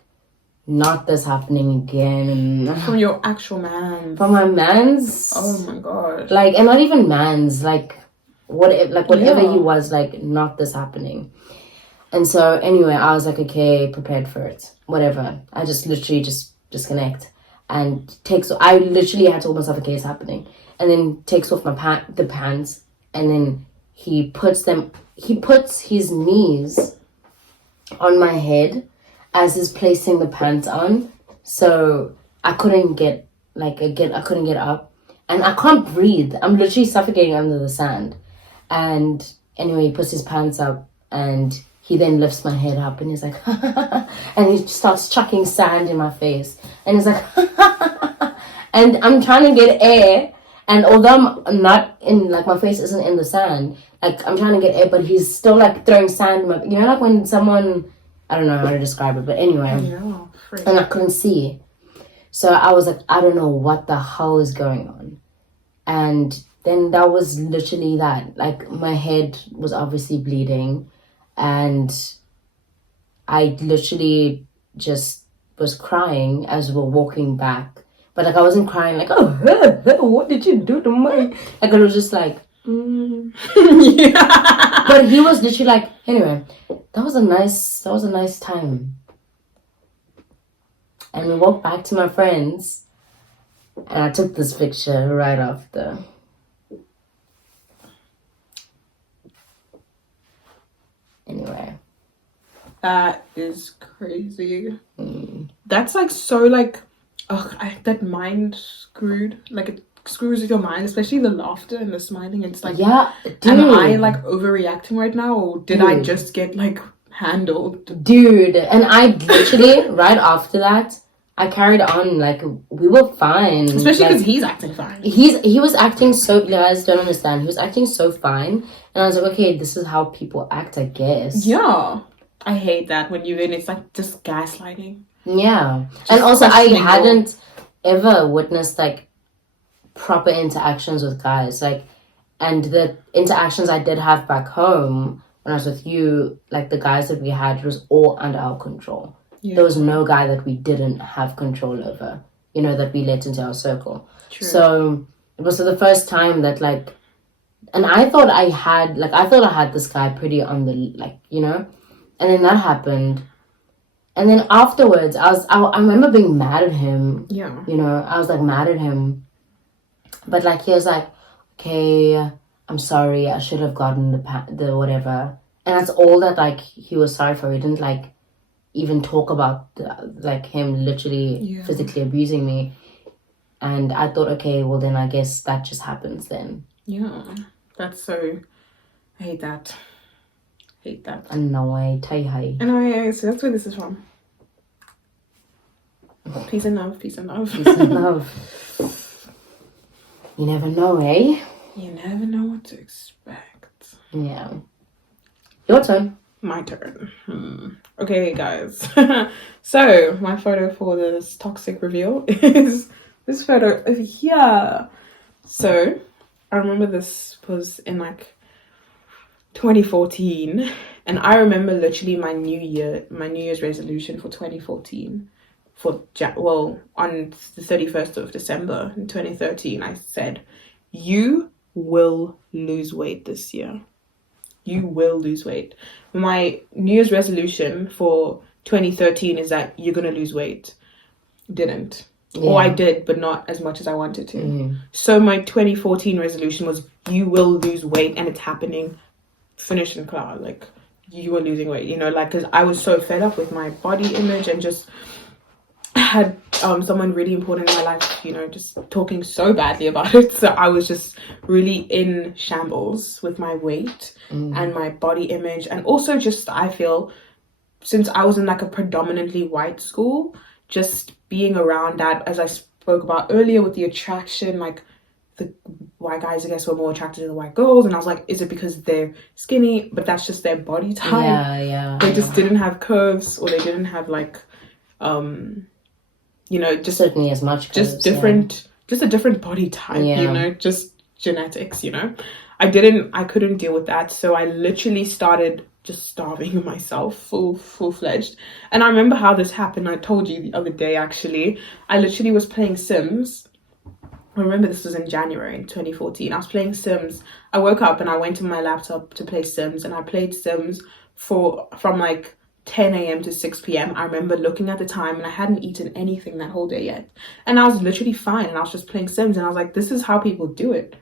not this happening again. From your actual man. From my man's. Oh my god. Like, and not even man's. Like, whatever he was, like, not this happening. And so anyway, I was like, okay, prepared for it. Whatever. I just literally just disconnect and I literally had to tell myself, okay, it's happening. And then takes off the pants, and then he puts his knees on my head as he's placing the pants on, so I couldn't get like I couldn't get up, and I can't breathe. I'm literally suffocating under the sand. And anyway, he puts his pants up, and he then lifts my head up, and he's like, and he starts chucking sand in my face, and he's like, and I'm trying to get air, and although I'm not in, like, my face isn't in the sand, like, I'm trying to get air, but he's still, like, throwing sand in my, you know, like when someone, I don't know how to describe it, but anyway, and I couldn't see. So I was like, I don't know what the hell is going on. And then that was literally that. Like, my head was obviously bleeding, and I literally just was crying as we were walking back. But, like, I wasn't crying like, oh, what did you do to me? Like, it was just like, yeah. But he was literally like, anyway, that was a nice time. And we walked back to my friends, and I took this picture right after. Anyway. That is crazy. That's like so like, that mind screwed. Like, it screws with your mind, especially the laughter and the smiling. It's like, yeah, dude. Am I like overreacting right now, or did I just get like handled? Dude, and I literally, right after that, I carried on, like, we were fine. Especially because he's acting fine. He was acting so, you guys don't understand, he was acting so fine. And I was like, okay, this is how people act, I guess. Yeah. I hate that when it's like just gaslighting. Yeah. And also, I hadn't ever witnessed, like, proper interactions with guys. Like, and the interactions I did have back home when I was with you, like, the guys that we had, it was all under our control. Yeah. There was no guy that we didn't have control over, you know, that we let into our circle. True. So it was the first time that, like, and I thought I had this guy pretty on the, like, you know, and then that happened. And then afterwards, I remember being mad at him. Yeah. You know, I was, like, mad at him. But, like, he was like, okay, I'm sorry, I should have gotten the whatever. And that's all that, like, he was sorry for. He didn't, like, even talk about like him literally physically abusing me. And I thought, okay, well then I guess that just happens then. Yeah, that's so, I hate that. Annoyed. Anyway, so that's where this is from. Peace and love. Peace and love. You never know, eh? You never know what to expect. Yeah. Your turn. My turn. Okay, guys. So, my photo for this toxic reveal is this photo over here. So, I remember this was in like 2014, and I remember literally my New Year's resolution for 2014 on the 31st of December in 2013, I said, you will lose weight this year. You will lose weight. My New Year's resolution for 2013 is that you're going to lose weight. Didn't. Yeah. Or I did, but not as much as I wanted to. Mm-hmm. So my 2014 resolution was you will lose weight, and it's happening. Finish in cloud. Like, you were losing weight, you know, like, because I was so fed up with my body image and just had someone really important in my life, you know, just talking so badly about it. So I was just really in shambles with my weight and my body image. And also just, I feel, since I was in like a predominantly white school, just being around that, as I spoke about earlier with the attraction, like the white guys, I guess, were more attracted to the white girls. And I was like, is it because they're skinny? But that's just their body type. Yeah. They just didn't have curves, or they didn't have like, you know, just certainly as much curves, just different, just a different body type, you know, just genetics, you know. I couldn't deal with that. So I literally started just starving myself full-fledged. And I remember how this happened. I told you the other day, actually. I literally was playing Sims. I remember this was in January 2014. I was playing Sims. I woke up and I went to my laptop to play Sims, and I played Sims from like 10 a.m. to 6 p.m. I remember looking at the time, and I hadn't eaten anything that whole day yet. And I was literally fine, and I was just playing Sims, and I was like, this is how people do it.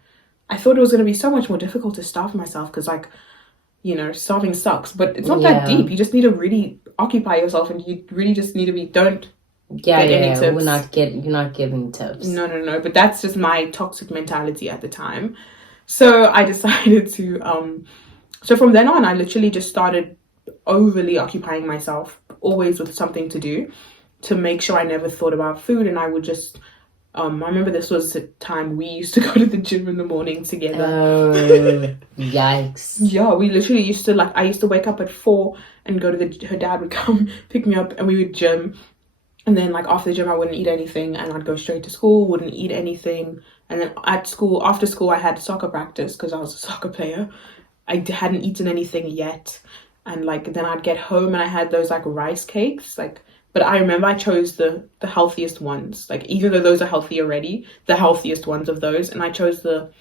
I thought it was going to be so much more difficult to starve myself, because, like, you know, starving sucks, but it's not that deep. You just need to really occupy yourself, and you really just need to don't any tips. You're not giving tips. No. But that's just my toxic mentality at the time. So I decided to so from then on, I literally just started overly occupying myself, always with something to do, to make sure I never thought about food. And I would just I remember this was the time we used to go to the gym in the morning together. Oh, yikes. Yeah, we literally used to, like, I used to wake up at 4 and go to her dad would come pick me up and we would gym. And then, like, after the gym, I wouldn't eat anything and I'd go straight to school, wouldn't eat anything. And then after school, I had soccer practice because I was a soccer player. I hadn't eaten anything yet. And, like, then I'd get home and I had those, like, rice cakes, like, but I remember I chose the healthiest ones. Like, even though those are healthy already, the healthiest ones of those. And I chose the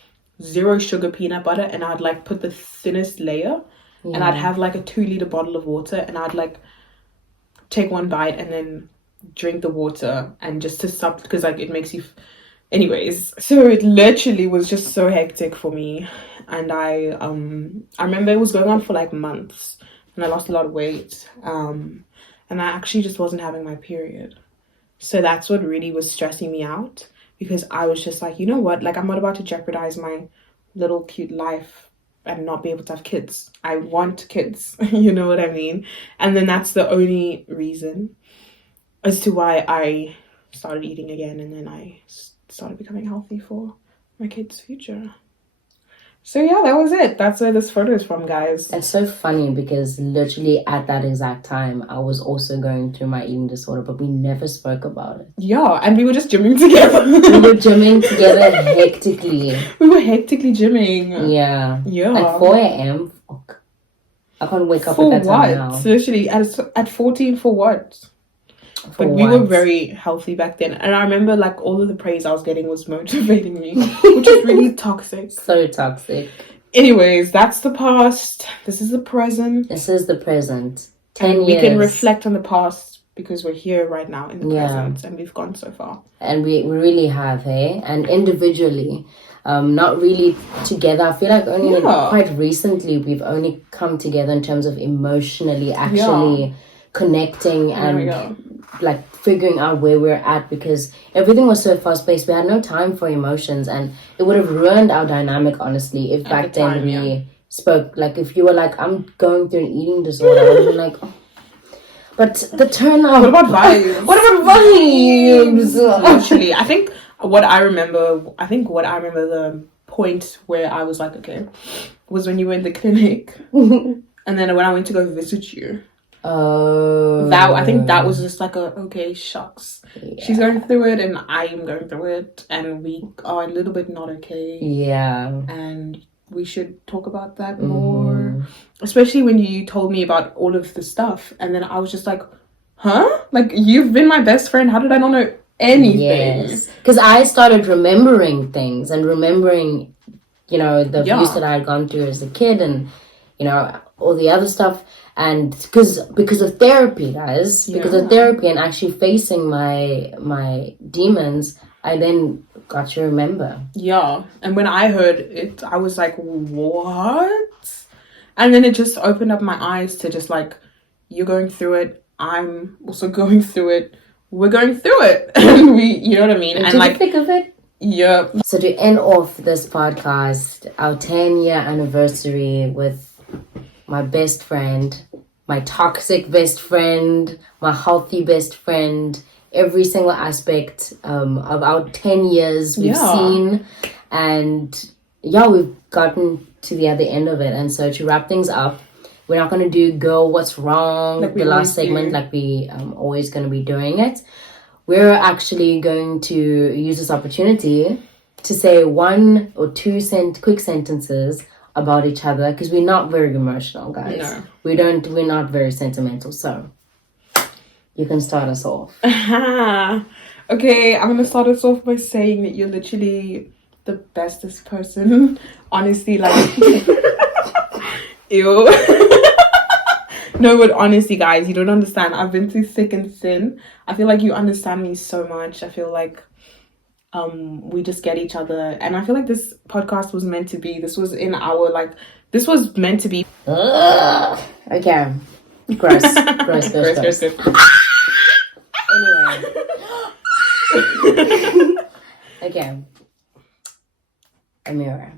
0 sugar peanut butter. And I'd, like, put the thinnest layer. Yeah. And I'd have, like, a 2-liter bottle of water. And I'd, like, take one bite and then drink the water. And just to stop, because, like, it makes you... Anyways, so it literally was just so hectic for me. And I remember it was going on for, like, months. And I lost a lot of weight. And I actually just wasn't having my period. So that's what really was stressing me out. Because I was just like, you know what? Like, I'm not about to jeopardize my little cute life and not be able to have kids. I want kids. You know what I mean? And then that's the only reason as to why I started eating again. And then I started becoming healthy for my kids' future. So yeah, that was it. That's where this photo is from, guys. It's so funny because literally at that exact time, I was also going through my eating disorder, but we never spoke about it. Yeah, and we were just gymming together. We were gymming together hectically. We were hectically gymming. Yeah. Yeah. At 4 a.m. Fuck. I can't wake up at that time now. Literally, at 14 for what? But we were very healthy back then. And I remember, like, all of the praise I was getting was motivating me, which is really toxic. So toxic. Anyways, that's the past. This is the present. 10 years. We can reflect on the past because we're here right now in the present. And we've gone so far. And we really have, hey? And individually, not really together. I feel like only quite recently we've only come together in terms of emotionally actually connecting and like figuring out where we're at, because everything was so fast paced. We had no time for emotions, and it would have ruined our dynamic, honestly, if back then we spoke. Like, if you were like, I'm going through an eating disorder, I would have been like, oh. But the turnout. What about vibes? Literally, I think what I remember the point where I was like, okay, was when you were in the clinic, and then when I went to go visit you. Oh, I think that was just like okay, shucks. Yeah. She's going through it and I am going through it, and we are a little bit not okay. Yeah. And we should talk about that more. Especially when you told me about all of the stuff, and then I was just like, huh? Like, you've been my best friend. How did I not know anything? Yes. Because I started remembering things and remembering, you know, the abuse that I had gone through as a kid, and, you know, all the other stuff. And because of therapy, guys, because of therapy and actually facing my demons, I then got to remember. Yeah. And when I heard it, I was like, what? And then it just opened up my eyes to just like, you're going through it. I'm also going through it. We're going through it. And you know what I mean? And like, think of it. Yeah. So to end off this podcast, our 10-year anniversary with my best friend, my toxic best friend, my healthy best friend, every single aspect of our 10 years we've seen. And we've gotten to the other end of it. And so to wrap things up, we're not going to do Girl, What's Wrong, like the last segment, like we always going to be doing it. We're actually going to use this opportunity to say 1 or 2 quick sentences about each other, because we're not very emotional, guys. No. We're not very sentimental, so you can start us off. Okay, I'm gonna start us off by saying that you're literally the bestest person. Honestly, like ew. No, but honestly, guys, you don't understand. I've been through thick and thin. I feel like you understand me so much. I feel like we just get each other, and I feel like this podcast was meant to be. This was meant to be. Okay, gross. Anyway. Okay. Amira.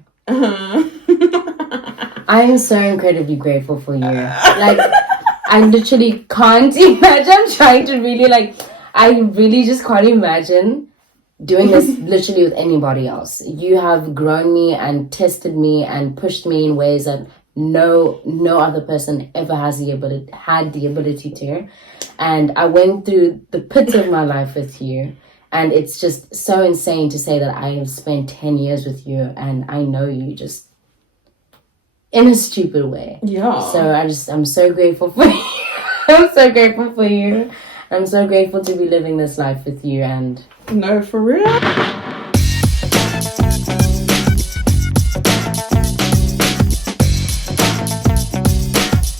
I am so incredibly grateful for you. Like, I literally can't imagine. I'm trying to really, like, I really just can't imagine doing this literally with anybody else. You have grown me and tested me and pushed me in ways that no other person ever had the ability to. And I went through the pits of my life with you, and it's just so insane to say that I have spent 10 years with you and I know you just in a stupid way. Yeah. So I'm so grateful for you. I'm so grateful for you. I'm so grateful to be living this life with you. And no, for real.